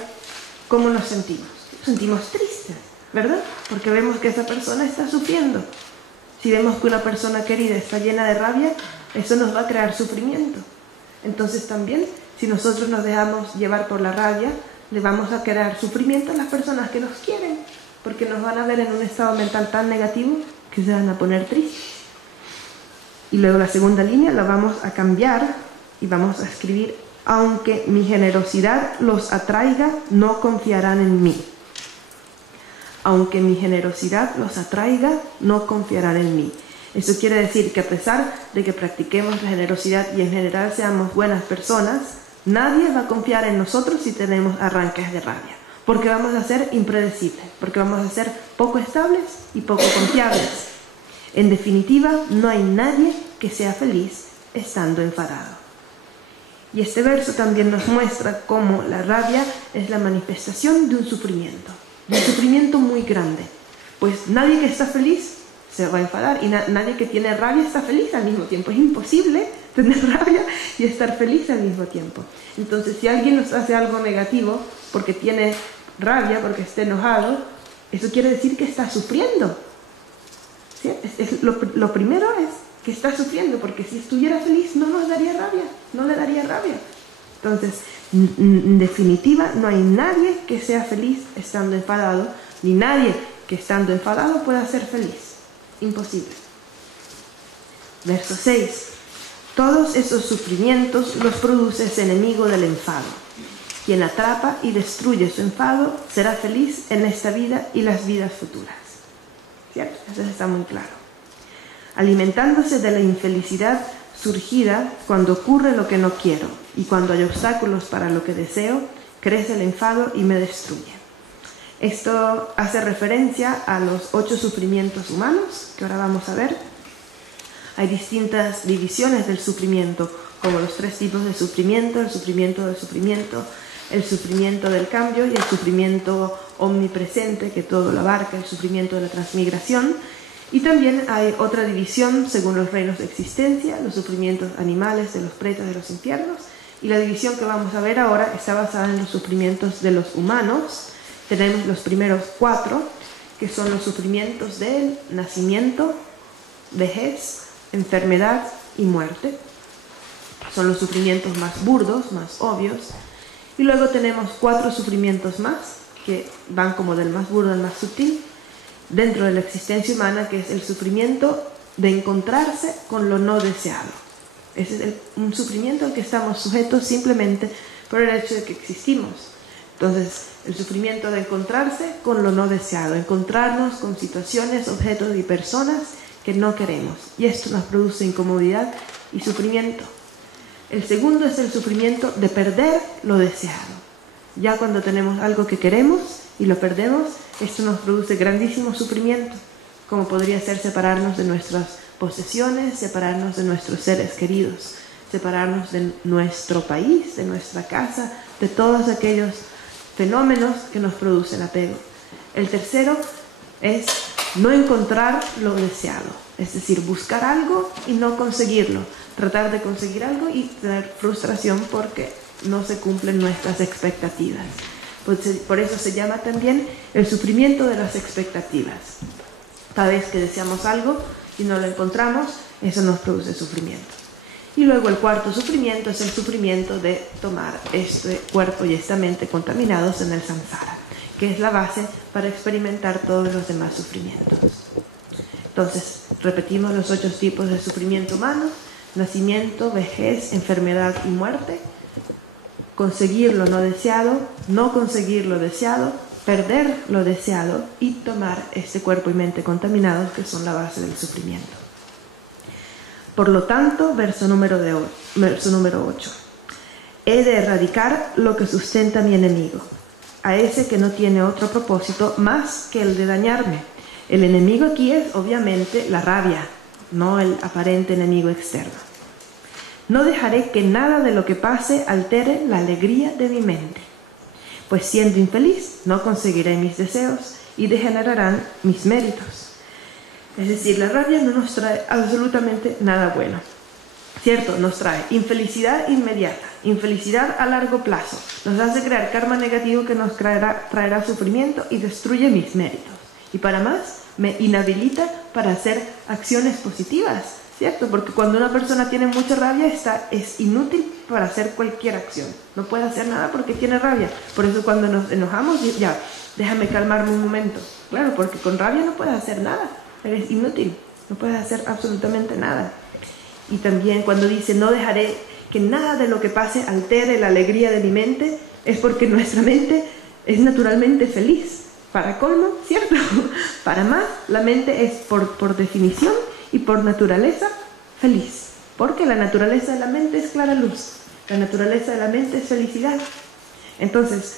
¿cómo nos sentimos? Nos sentimos tristes, ¿verdad? Porque vemos que esa persona está sufriendo. Si vemos que una persona querida está llena de rabia, eso nos va a crear sufrimiento. Entonces también, si nosotros nos dejamos llevar por la rabia, le vamos a crear sufrimiento a las personas que nos quieren, porque nos van a ver en un estado mental tan negativo que se van a poner tristes. Y luego la segunda línea la vamos a cambiar y vamos a escribir: aunque mi generosidad los atraiga, no confiarán en mí. Aunque mi generosidad los atraiga, no confiarán en mí. Eso quiere decir que a pesar de que practiquemos la generosidad y en general seamos buenas personas, nadie va a confiar en nosotros si tenemos arranques de rabia, porque vamos a ser impredecibles, porque vamos a ser poco estables y poco confiables. En definitiva, no hay nadie que sea feliz estando enfadado. Y este verso también nos muestra cómo la rabia es la manifestación de un sufrimiento muy grande. Pues nadie que está feliz se va a enfadar, y nadie que tiene rabia está feliz al mismo tiempo. Es imposible tener rabia y estar feliz al mismo tiempo. Entonces, si alguien nos hace algo negativo porque tiene rabia, porque está enojado, eso quiere decir que está sufriendo. ¿Sí? Lo primero es que está sufriendo, porque si estuviera feliz no nos daría rabia, no le daría rabia. Entonces, en definitiva, no hay nadie que sea feliz estando enfadado, ni nadie que estando enfadado pueda ser feliz. Imposible. Verso 6. Todos esos sufrimientos los produce ese enemigo del enfado. Quien atrapa y destruye su enfado será feliz en esta vida y las vidas futuras. ¿Cierto? Eso está muy claro. Alimentándose de la infelicidad surgida cuando ocurre lo que no quiero, y cuando hay obstáculos para lo que deseo, crece el enfado y me destruye. Esto hace referencia a los 8 sufrimientos humanos, que ahora vamos a ver. Hay distintas divisiones del sufrimiento. como los tres tipos de sufrimiento: el sufrimiento del sufrimiento, el sufrimiento del cambio y el sufrimiento omnipresente que todo lo abarca, el sufrimiento de la transmigración. Y también hay otra división según los reinos de existencia, los sufrimientos animales de los pretas de los infiernos, y la división que vamos a ver ahora está basada en los sufrimientos de los humanos. Tenemos los primeros 4, que son los sufrimientos del nacimiento, vejez, enfermedad y muerte. Son los sufrimientos más burdos, más obvios. Y luego tenemos 4 sufrimientos más, que van como del más burdo al más sutil, dentro de la existencia humana, que es el sufrimiento de encontrarse con lo no deseado. Ese es un sufrimiento al que estamos sujetos simplemente por el hecho de que existimos. Entonces, el sufrimiento de encontrarse con lo no deseado, encontrarnos con situaciones, objetos y personas que no queremos. Y esto nos produce incomodidad y sufrimiento. El segundo es el sufrimiento de perder lo deseado. Ya cuando tenemos algo que queremos y lo perdemos, esto nos produce grandísimo sufrimiento, como podría ser separarnos de nuestras posesiones, separarnos de nuestros seres queridos, separarnos de nuestro país, de nuestra casa, de todos aquellos fenómenos que nos producen apego. El tercero es no encontrar lo deseado, es decir, buscar algo y no conseguirlo, tratar de conseguir algo y tener frustración porque no se cumplen nuestras expectativas. Por eso se llama también el sufrimiento de las expectativas. Cada vez que deseamos algo y no lo encontramos, eso nos produce sufrimiento. Y luego el cuarto sufrimiento es el sufrimiento de tomar este cuerpo y esta mente contaminados en el samsara, que es la base para experimentar todos los demás sufrimientos. Entonces, repetimos los 8 tipos de sufrimiento humano: nacimiento, vejez, enfermedad y muerte. Conseguir lo no deseado, no conseguir lo deseado, perder lo deseado y tomar este cuerpo y mente contaminados, que son la base del sufrimiento. Por lo tanto, verso número 8. He de erradicar lo que sustenta a mi enemigo, a ese que no tiene otro propósito más que el de dañarme. El enemigo aquí es obviamente la rabia, no el aparente enemigo externo. No dejaré que nada de lo que pase altere la alegría de mi mente, pues siendo infeliz no conseguiré mis deseos y degenerarán mis méritos. Es decir, la rabia no nos trae absolutamente nada bueno, ¿cierto? Nos trae infelicidad inmediata, infelicidad a largo plazo, nos hace crear karma negativo que nos traerá sufrimiento y destruye mis méritos. Y para más, me inhabilita para hacer acciones positivas, ¿cierto? Porque cuando una persona tiene mucha rabia, es inútil para hacer cualquier acción. No puede hacer nada porque tiene rabia. Por eso cuando nos enojamos, ya, déjame calmarme un momento. Claro, porque con rabia no puedes hacer nada. Eres inútil, no puedes hacer absolutamente nada. Y también cuando dice, no dejaré que nada de lo que pase altere la alegría de mi mente, es porque nuestra mente es naturalmente feliz. Para colmo, ¿cierto? Para más, la mente es por definición y por naturaleza feliz, porque la naturaleza de la mente es clara luz, la naturaleza de la mente es felicidad. Entonces,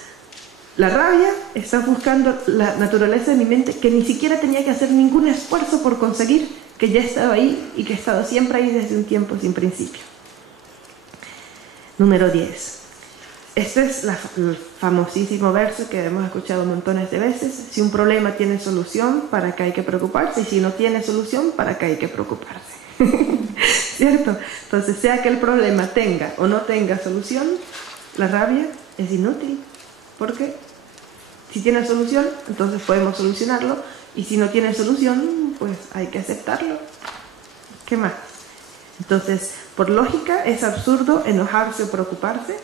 la rabia está buscando la naturaleza de mi mente, que ni siquiera tenía que hacer ningún esfuerzo por conseguir, que ya estaba ahí y que ha estado siempre ahí desde un tiempo sin principio. Número 10. Este es el famosísimo verso que hemos escuchado montones de veces. Si un problema tiene solución, ¿para qué hay que preocuparse? Y si no tiene solución, ¿para qué hay que preocuparse? ¿Cierto? Entonces, sea que el problema tenga o no tenga solución, la rabia es inútil. Porque si tiene solución, entonces podemos solucionarlo. Y si no tiene solución, pues hay que aceptarlo. ¿Qué más? Entonces, por lógica, es absurdo enojarse o preocuparse.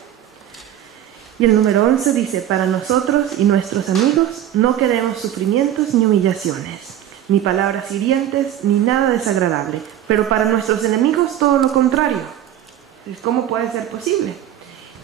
Y el número 11 dice, para nosotros y nuestros amigos no queremos sufrimientos ni humillaciones, ni palabras hirientes, ni nada desagradable. Pero para nuestros enemigos todo lo contrario. ¿Cómo puede ser posible?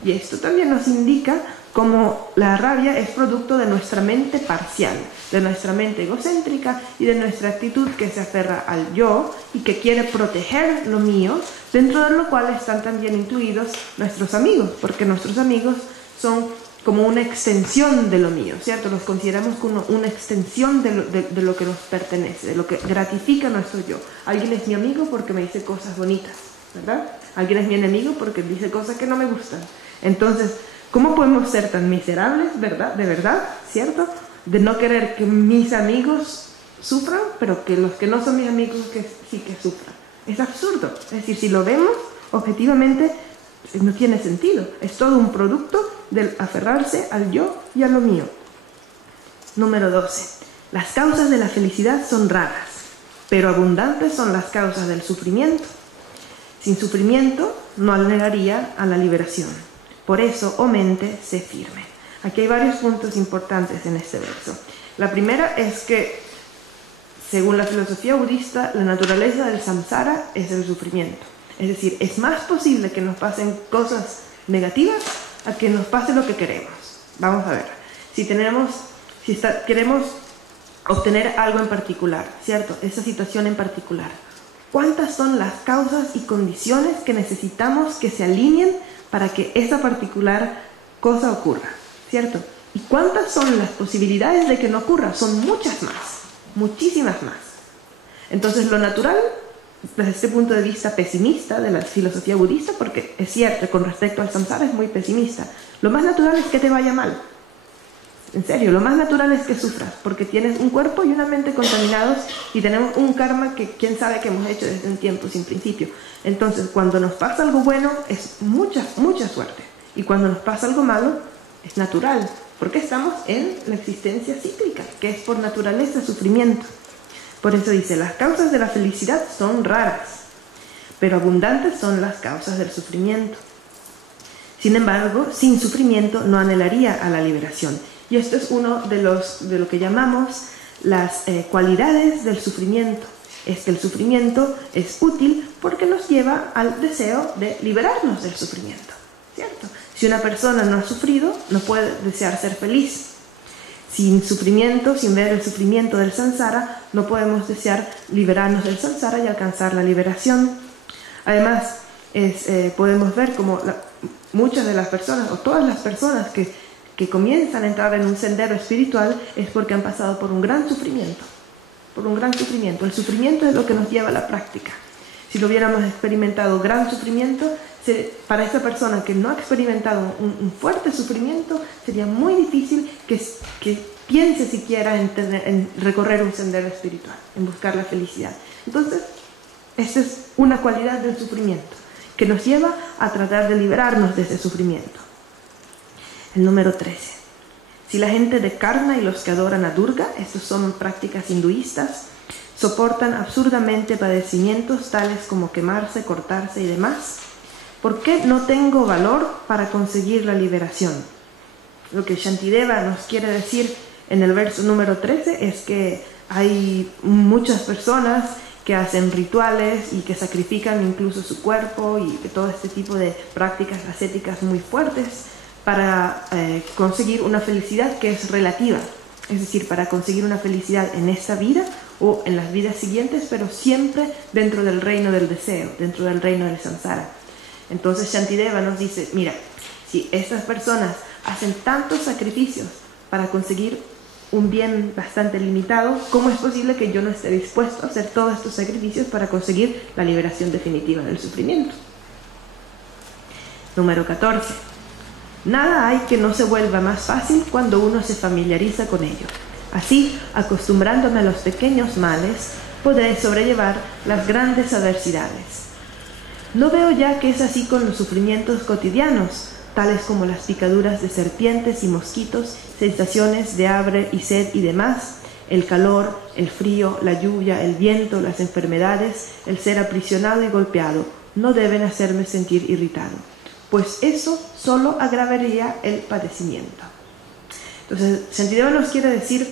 Y esto también nos indica cómo la rabia es producto de nuestra mente parcial, de nuestra mente egocéntrica y de nuestra actitud que se aferra al yo y que quiere proteger lo mío, dentro de lo cual están también incluidos nuestros amigos, porque nuestros amigos son como una extensión de lo mío, ¿cierto? Los consideramos como una extensión de lo que nos pertenece, de lo que gratifica nuestro yo. Alguien es mi amigo porque me dice cosas bonitas, ¿verdad? Alguien es mi enemigo porque dice cosas que no me gustan. Entonces, ¿cómo podemos ser tan miserables, verdad? De verdad, ¿cierto? De no querer que mis amigos sufran, pero que los que no son mis amigos que sí que sufran. Es absurdo. Es decir, si lo vemos objetivamente, no tiene sentido. Es todo un producto del aferrarse al yo y a lo mío. Número 12. Las causas de la felicidad son raras, pero abundantes son las causas del sufrimiento. Sin sufrimiento no anhelaría a la liberación. Por eso, oh mente, sé firme. Aquí hay varios puntos importantes en este verso. La primera es que, según la filosofía budista, la naturaleza del samsara es el sufrimiento. Es decir, es más posible que nos pasen cosas negativas a que nos pase lo que queremos. Vamos a ver. Queremos obtener algo en particular, ¿cierto? Esa situación en particular. ¿Cuántas son las causas y condiciones que necesitamos que se alineen para que esa particular cosa ocurra, ¿cierto? ¿Y cuántas son las posibilidades de que no ocurra? Son muchas más, muchísimas más. Entonces, lo natural, desde este punto de vista pesimista de la filosofía budista, porque es cierto, con respecto al samsara es muy pesimista, lo más natural es que te vaya mal. En serio, lo más natural es que sufras, porque tienes un cuerpo y una mente contaminados y tenemos un karma que quién sabe que hemos hecho desde un tiempo sin principio. Entonces, cuando nos pasa algo bueno, es mucha, mucha suerte. Y cuando nos pasa algo malo, es natural, porque estamos en la existencia cíclica, que es por naturaleza sufrimiento. Por eso dice, las causas de la felicidad son raras, pero abundantes son las causas del sufrimiento. Sin embargo, sin sufrimiento no anhelaría a la liberación. Y esto es uno de lo que llamamos las cualidades del sufrimiento. Es que el sufrimiento es útil porque nos lleva al deseo de liberarnos del sufrimiento, ¿cierto? Si una persona no ha sufrido, no puede desear ser feliz. Sin sufrimiento, sin ver el sufrimiento del samsara, no podemos desear liberarnos del samsara y alcanzar la liberación. Además, podemos ver como muchas de las personas, o todas las personas que comienzan a entrar en un sendero espiritual, es porque han pasado por un gran sufrimiento. Por un gran sufrimiento. El sufrimiento es lo que nos lleva a la práctica. Si lo hubiéramos experimentado gran sufrimiento, para esa persona que no ha experimentado un fuerte sufrimiento, sería muy difícil que piense siquiera en recorrer un sendero espiritual, en buscar la felicidad. Entonces, esta es una cualidad del sufrimiento, que nos lleva a tratar de liberarnos de ese sufrimiento. El número 13. Si la gente de Karna y los que adoran a Durga, estos son prácticas hinduistas, soportan absurdamente padecimientos tales como quemarse, cortarse y demás, ¿por qué no tengo valor para conseguir la liberación? Lo que Shantideva nos quiere decir en el verso número 13 es que hay muchas personas que hacen rituales y que sacrifican incluso su cuerpo y todo este tipo de prácticas ascéticas muy fuertes para conseguir una felicidad que es relativa, es decir, para conseguir una felicidad en esta vida o en las vidas siguientes, pero siempre dentro del reino del deseo, dentro del reino del samsara. Entonces Shantideva nos dice, mira, si estas personas hacen tantos sacrificios para conseguir un bien bastante limitado, ¿cómo es posible que yo no esté dispuesto a hacer todos estos sacrificios para conseguir la liberación definitiva del sufrimiento? Número 14. Nada hay que no se vuelva más fácil cuando uno se familiariza con ello. Así, acostumbrándome a los pequeños males, podré sobrellevar las grandes adversidades. No veo ya que es así con los sufrimientos cotidianos, tales como las picaduras de serpientes y mosquitos, sensaciones de hambre y sed y demás, el calor, el frío, la lluvia, el viento, las enfermedades, el ser aprisionado y golpeado, no deben hacerme sentir irritado, pues eso solo agravaría el padecimiento. Entonces, Shantideva nos quiere decir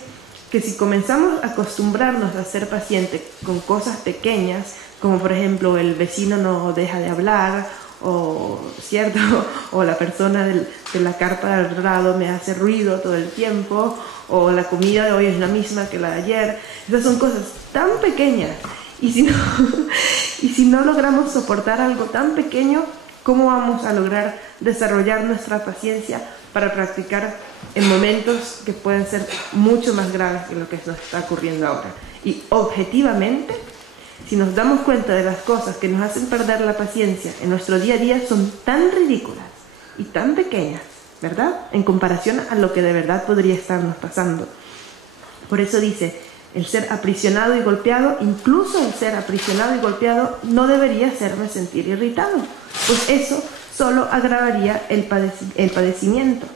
que si comenzamos a acostumbrarnos a ser pacientes con cosas pequeñas, como por ejemplo el vecino no deja de hablar, o cierto, o la persona de la carpa de al lado me hace ruido todo el tiempo, o la comida de hoy es la misma que la de ayer, esas son cosas tan pequeñas, y si no logramos soportar algo tan pequeño, ¿cómo vamos a lograr desarrollar nuestra paciencia para practicar en momentos que pueden ser mucho más graves que lo que nos está ocurriendo ahora? Y objetivamente, si nos damos cuenta de las cosas que nos hacen perder la paciencia en nuestro día a día, son tan ridículas y tan pequeñas, ¿verdad?, en comparación a lo que de verdad podría estarnos pasando. Por eso dice, el ser aprisionado y golpeado, incluso el ser aprisionado y golpeado, no debería hacerme sentir irritado, pues eso solo agravaría el padecimiento.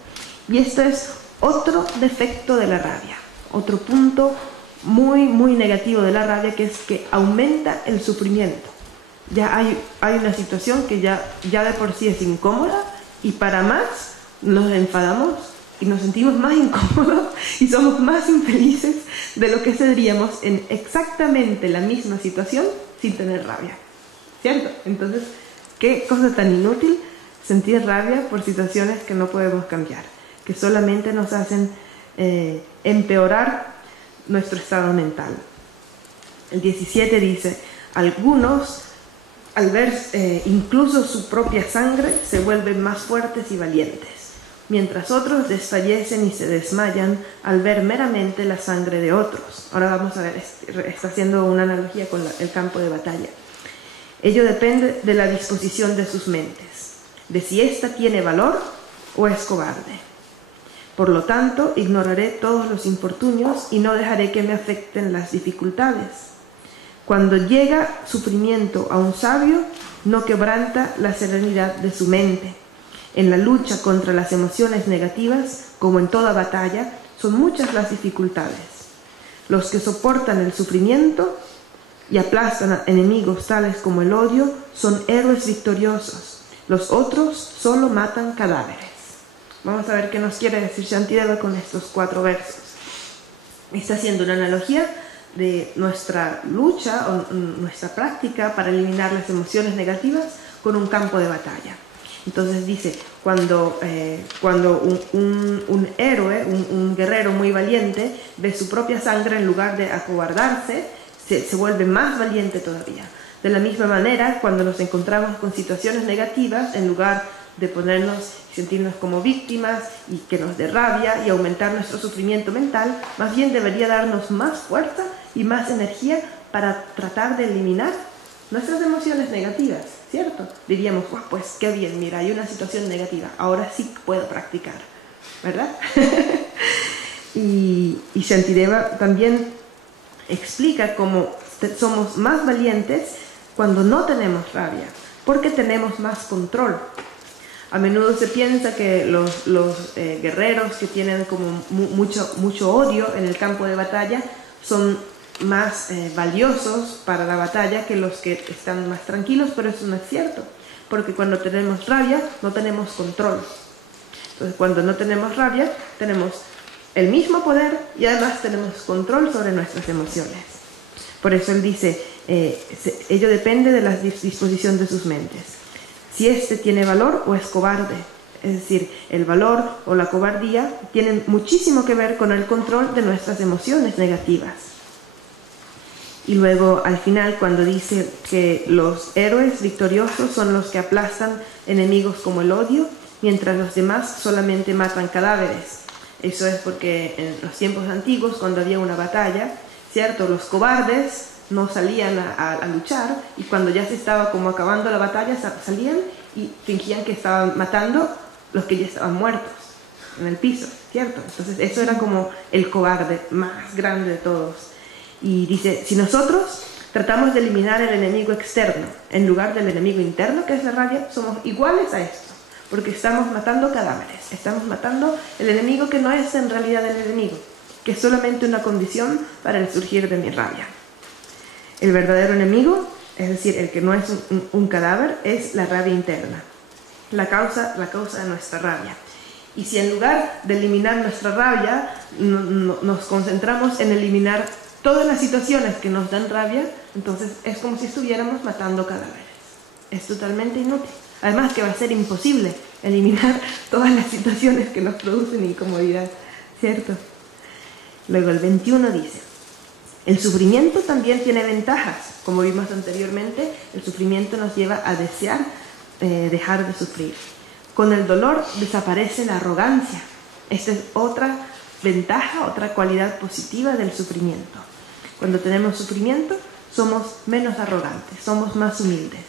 Y esto es otro defecto de la rabia, otro punto muy, muy negativo de la rabia, que es que aumenta el sufrimiento. Ya hay una situación que ya de por sí es incómoda, y para más nos enfadamos y nos sentimos más incómodos y somos más infelices de lo que seríamos en exactamente la misma situación sin tener rabia, ¿cierto? Entonces, qué cosa tan inútil sentir rabia por situaciones que no podemos cambiar, que solamente nos hacen empeorar nuestro estado mental. El 17 dice, algunos, al ver incluso su propia sangre, se vuelven más fuertes y valientes, mientras otros desfallecen y se desmayan al ver meramente la sangre de otros. Ahora vamos a ver, está haciendo una analogía con el campo de batalla. Ello depende de la disposición de sus mentes, de si ésta tiene valor o es cobarde. Por lo tanto, ignoraré todos los infortunios y no dejaré que me afecten las dificultades. Cuando llega sufrimiento a un sabio, no quebranta la serenidad de su mente. En la lucha contra las emociones negativas, como en toda batalla, son muchas las dificultades. Los que soportan el sufrimiento y aplastan a enemigos tales como el odio son héroes victoriosos. Los otros solo matan cadáveres. Vamos a ver qué nos quiere decir Shantideva con estos 4 versos. Está haciendo una analogía de nuestra lucha o nuestra práctica para eliminar las emociones negativas con un campo de batalla. Entonces dice, cuando un héroe, un guerrero muy valiente, ve su propia sangre, en lugar de acobardarse, se vuelve más valiente todavía. De la misma manera, cuando nos encontramos con situaciones negativas, en lugar de sentirnos como víctimas y que nos dé rabia y aumentar nuestro sufrimiento mental, más bien debería darnos más fuerza y más energía para tratar de eliminar nuestras emociones negativas, ¿cierto? Diríamos, pues qué bien, mira, hay una situación negativa, ahora sí puedo practicar, ¿verdad? y Shantideva también explica cómo somos más valientes cuando no tenemos rabia, porque tenemos más control. A menudo se piensa que los guerreros que tienen como mucho odio en el campo de batalla son más valiosos para la batalla que los que están más tranquilos, pero eso no es cierto, porque cuando tenemos rabia no tenemos control. Entonces, cuando no tenemos rabia, tenemos el mismo poder y además tenemos control sobre nuestras emociones. Por eso él dice, ello depende de la disposición de sus mentes. Si éste tiene valor o es cobarde. Es decir, el valor o la cobardía tienen muchísimo que ver con el control de nuestras emociones negativas. Y luego al final, cuando dice que los héroes victoriosos son los que aplastan enemigos como el odio, mientras los demás solamente matan cadáveres. Eso es porque en los tiempos antiguos, cuando había una batalla, ¿cierto?, los cobardes no salían a luchar, y cuando ya se estaba como acabando la batalla, salían y fingían que estaban matando los que ya estaban muertos en el piso, ¿cierto? Entonces eso era como el cobarde más grande de todos. Y dice, si nosotros tratamos de eliminar el enemigo externo en lugar del enemigo interno, que es la rabia, somos iguales a esto, porque estamos matando cadáveres, estamos matando el enemigo que no es en realidad el enemigo, que es solamente una condición para el surgir de mi rabia. El verdadero enemigo, es decir, el que no es un cadáver, es la rabia interna, la causa de nuestra rabia. Y si en lugar de eliminar nuestra rabia, nos concentramos en eliminar todas las situaciones que nos dan rabia, entonces es como si estuviéramos matando cadáveres. Es totalmente inútil. Además que va a ser imposible eliminar todas las situaciones que nos producen incomodidad, ¿cierto? Luego el 21 dice, el sufrimiento también tiene ventajas. Como vimos anteriormente, el sufrimiento nos lleva a desear dejar de sufrir. Con el dolor desaparece la arrogancia. Esta es otra ventaja, otra cualidad positiva del sufrimiento. Cuando tenemos sufrimiento, somos menos arrogantes, somos más humildes.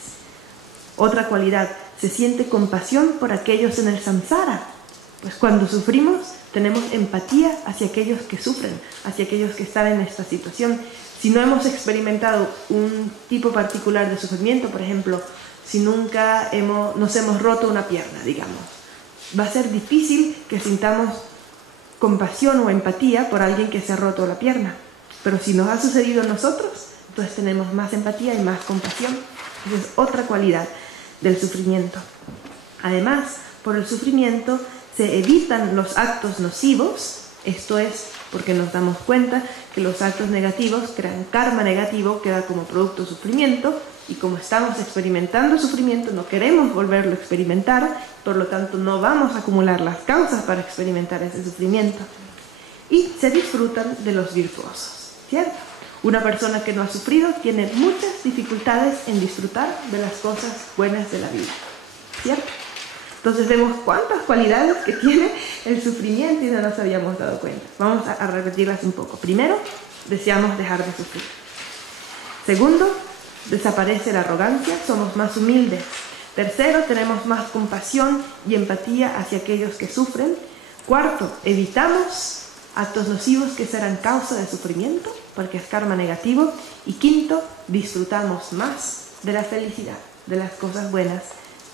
Otra cualidad, se siente compasión por aquellos en el samsara. Pues cuando sufrimos, tenemos empatía hacia aquellos que sufren, hacia aquellos que están en esta situación. Si no hemos experimentado un tipo particular de sufrimiento, por ejemplo, si nunca nos hemos roto una pierna, digamos, va a ser difícil que sintamos compasión o empatía por alguien que se ha roto la pierna. Pero si nos ha sucedido a nosotros, entonces tenemos más empatía y más compasión. Esa es otra cualidad del sufrimiento. Además, por el sufrimiento se evitan los actos nocivos. Esto es porque nos damos cuenta que los actos negativos crean karma negativo que da como producto sufrimiento, y como estamos experimentando sufrimiento no queremos volverlo a experimentar, por lo tanto no vamos a acumular las causas para experimentar ese sufrimiento. Y se disfrutan de los virtuosos, ¿cierto? Una persona que no ha sufrido tiene muchas dificultades en disfrutar de las cosas buenas de la vida, ¿cierto? Entonces vemos cuántas cualidades que tiene el sufrimiento y no nos habíamos dado cuenta. Vamos a repetirlas un poco. Primero, deseamos dejar de sufrir. Segundo, desaparece la arrogancia, somos más humildes. Tercero, tenemos más compasión y empatía hacia aquellos que sufren. Cuarto, evitamos actos nocivos que serán causa de sufrimiento, porque es karma negativo. Y quinto, disfrutamos más de la felicidad, de las cosas buenas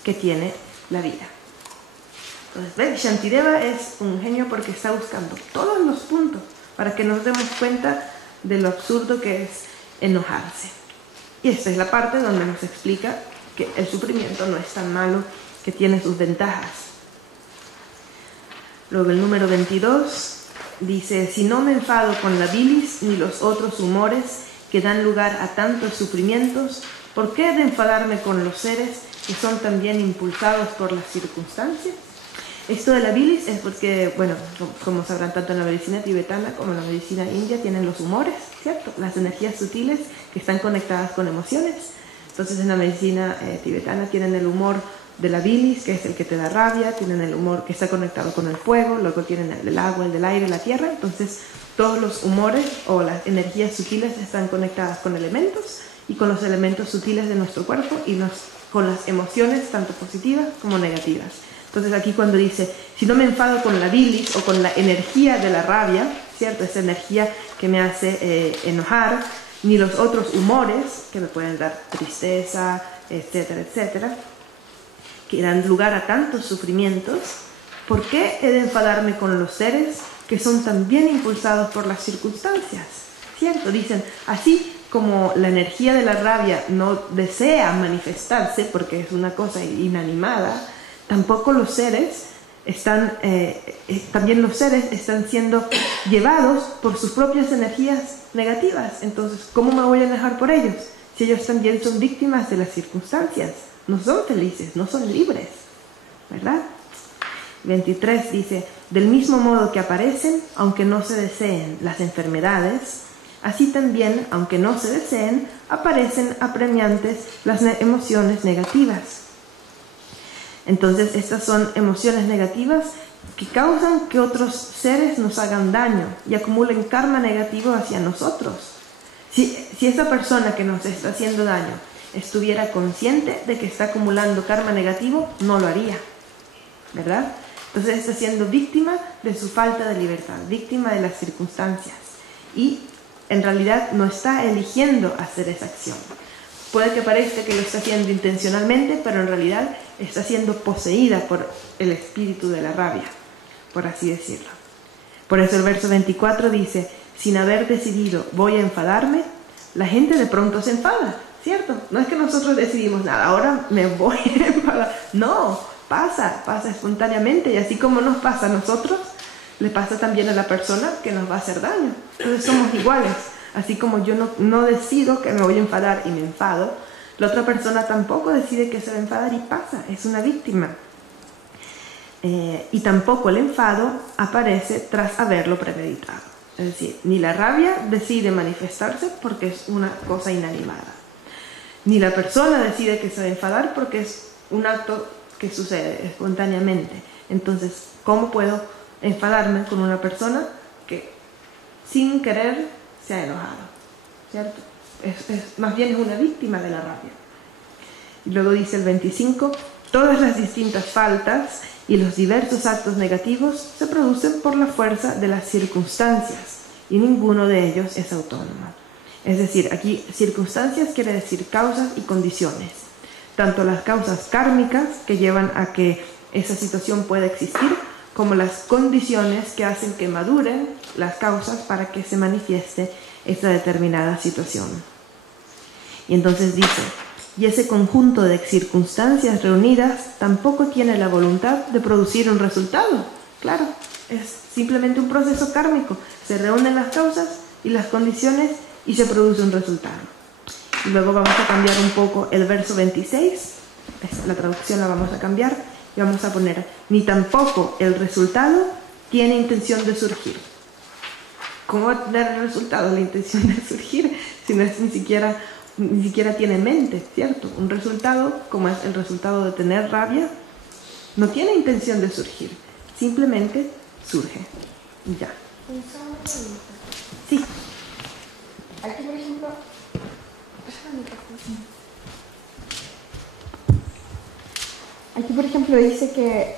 que tiene la vida. Entonces, ¿ven? Shantideva es un genio porque está buscando todos los puntos para que nos demos cuenta de lo absurdo que es enojarse. Y esta es la parte donde nos explica que el sufrimiento no es tan malo, que tiene sus ventajas. Luego el número 22 dice: si no me enfado con la bilis ni los otros humores que dan lugar a tantos sufrimientos, ¿por qué he de enfadarme con los seres que son también impulsados por las circunstancias? Esto de la bilis es porque, bueno, como sabrán, tanto en la medicina tibetana como en la medicina india tienen los humores, ¿cierto? Las energías sutiles que están conectadas con emociones. Entonces en la medicina tibetana tienen el humor de la bilis, que es el que te da rabia, tienen el humor que está conectado con el fuego, luego tienen el del agua, el del aire, la tierra. Entonces todos los humores o las energías sutiles están conectadas con elementos y con los elementos sutiles de nuestro cuerpo y con las emociones tanto positivas como negativas. Entonces aquí cuando dice, si no me enfado con la bilis o con la energía de la rabia, ¿cierto? Esa energía que me hace enojar, ni los otros humores que me pueden dar tristeza, etcétera, etcétera, que dan lugar a tantos sufrimientos, ¿por qué he de enfadarme con los seres que son también impulsados por las circunstancias? ¿Cierto? Dicen, así como la energía de la rabia no desea manifestarse porque es una cosa inanimada, tampoco los seres también los seres están siendo llevados por sus propias energías negativas. Entonces, ¿cómo me voy a enojar por ellos? Si ellos también son víctimas de las circunstancias, no son felices, no son libres, ¿verdad? 23 dice, del mismo modo que aparecen, aunque no se deseen, las enfermedades, así también, aunque no se deseen, aparecen apremiantes las emociones negativas. Entonces, estas son emociones negativas que causan que otros seres nos hagan daño y acumulen karma negativo hacia nosotros. Si esa persona que nos está haciendo daño estuviera consciente de que está acumulando karma negativo, no lo haría, ¿verdad? Entonces está siendo víctima de su falta de libertad, víctima de las circunstancias, y en realidad no está eligiendo hacer esa acción. Puede que parezca que lo está haciendo intencionalmente, pero en realidad está siendo poseída por el espíritu de la rabia, por así decirlo. Por eso el verso 24 dice, sin haber decidido voy a enfadarme, la gente de pronto se enfada, ¿cierto? No es que nosotros decidimos nada, ahora me voy a enfadar. No, pasa espontáneamente, y así como nos pasa a nosotros, le pasa también a la persona que nos va a hacer daño. Entonces somos iguales. Así como yo no decido que me voy a enfadar y me enfado, la otra persona tampoco decide que se va a enfadar y pasa, es una víctima. Y tampoco el enfado aparece tras haberlo premeditado. Es decir, ni la rabia decide manifestarse porque es una cosa inanimada, ni la persona decide que se va a enfadar porque es un acto que sucede espontáneamente. Entonces, ¿cómo puedo enfadarme con una persona que sin querer se ha enojado? ¿Cierto? más bien es una víctima de la rabia. Y luego dice el 25, todas las distintas faltas y los diversos actos negativos se producen por la fuerza de las circunstancias y ninguno de ellos es autónomo. Es decir, aquí circunstancias quiere decir causas y condiciones. Tanto las causas kármicas que llevan a que esa situación pueda existir, como las condiciones que hacen que maduren las causas para que se manifieste esta determinada situación. Y entonces dice, y ese conjunto de circunstancias reunidas tampoco tiene la voluntad de producir un resultado. Claro, es simplemente un proceso kármico. Se reúnen las causas y las condiciones y se produce un resultado. Y luego vamos a cambiar un poco el verso 26, la traducción la vamos a cambiar y vamos a poner, ni tampoco el resultado tiene intención de surgir. ¿Cómo va a tener el resultado la intención de surgir si no es ni siquiera tiene mente, ¿cierto? Un resultado, como es el resultado de tener rabia, no tiene intención de surgir, simplemente surge. Y ya. Sí. Aquí, por ejemplo, dice que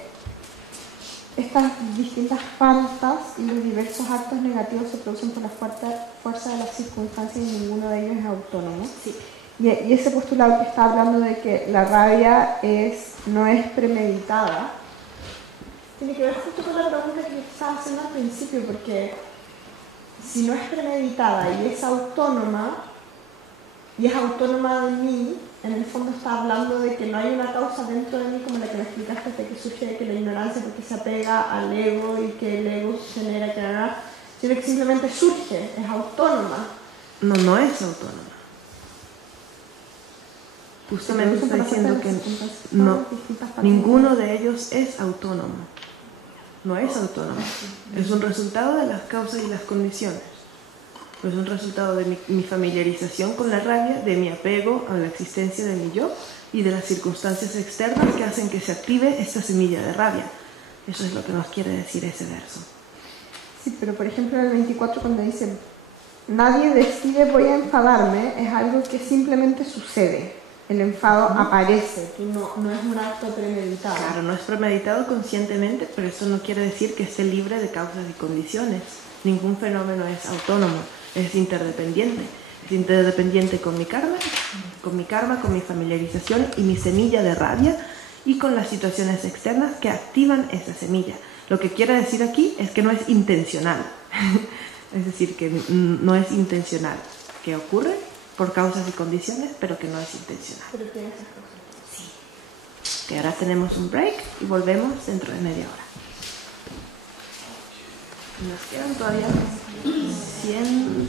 estas distintas faltas y los diversos actos negativos se producen por la fuerza de las circunstancias y ninguno de ellos es autónomo. Sí. Y ese postulado que está hablando de que la rabia no es premeditada, tiene que ver justo con la pregunta que estaba haciendo al principio, porque si no es premeditada y es autónoma de mí, en el fondo está hablando de que no hay una causa dentro de mí como la que me explicaste, de que surge de que la ignorancia porque se apega al ego y que el ego genera que nada, sino que simplemente surge, es autónoma. No es autónoma. Justamente está diciendo que no, ninguno de ellos es autónomo. No es autónomo. Es un resultado de las causas y las condiciones. Es un resultado de mi familiarización con la rabia, de mi apego a la existencia de mi yo y de las circunstancias externas que hacen que se active esta semilla de rabia. Eso es lo que nos quiere decir ese verso. Sí, pero por ejemplo en el 24 cuando dice nadie decide voy a enfadarme, es algo que simplemente sucede. El enfado aparece, que no es un acto premeditado. Claro, no es premeditado conscientemente, pero eso no quiere decir que esté libre de causas y condiciones. Ningún fenómeno es autónomo, es interdependiente. Es interdependiente con mi karma, con mi familiarización y mi semilla de rabia y con las situaciones externas que activan esa semilla. Lo que quiere decir aquí es que no es intencional. Es decir, que no es intencional, que ocurre por causas y condiciones, pero que no es intencional. Pero tiene esas cosas. Sí. Que ahora tenemos un break y volvemos dentro de media hora. Nos quedan todavía 100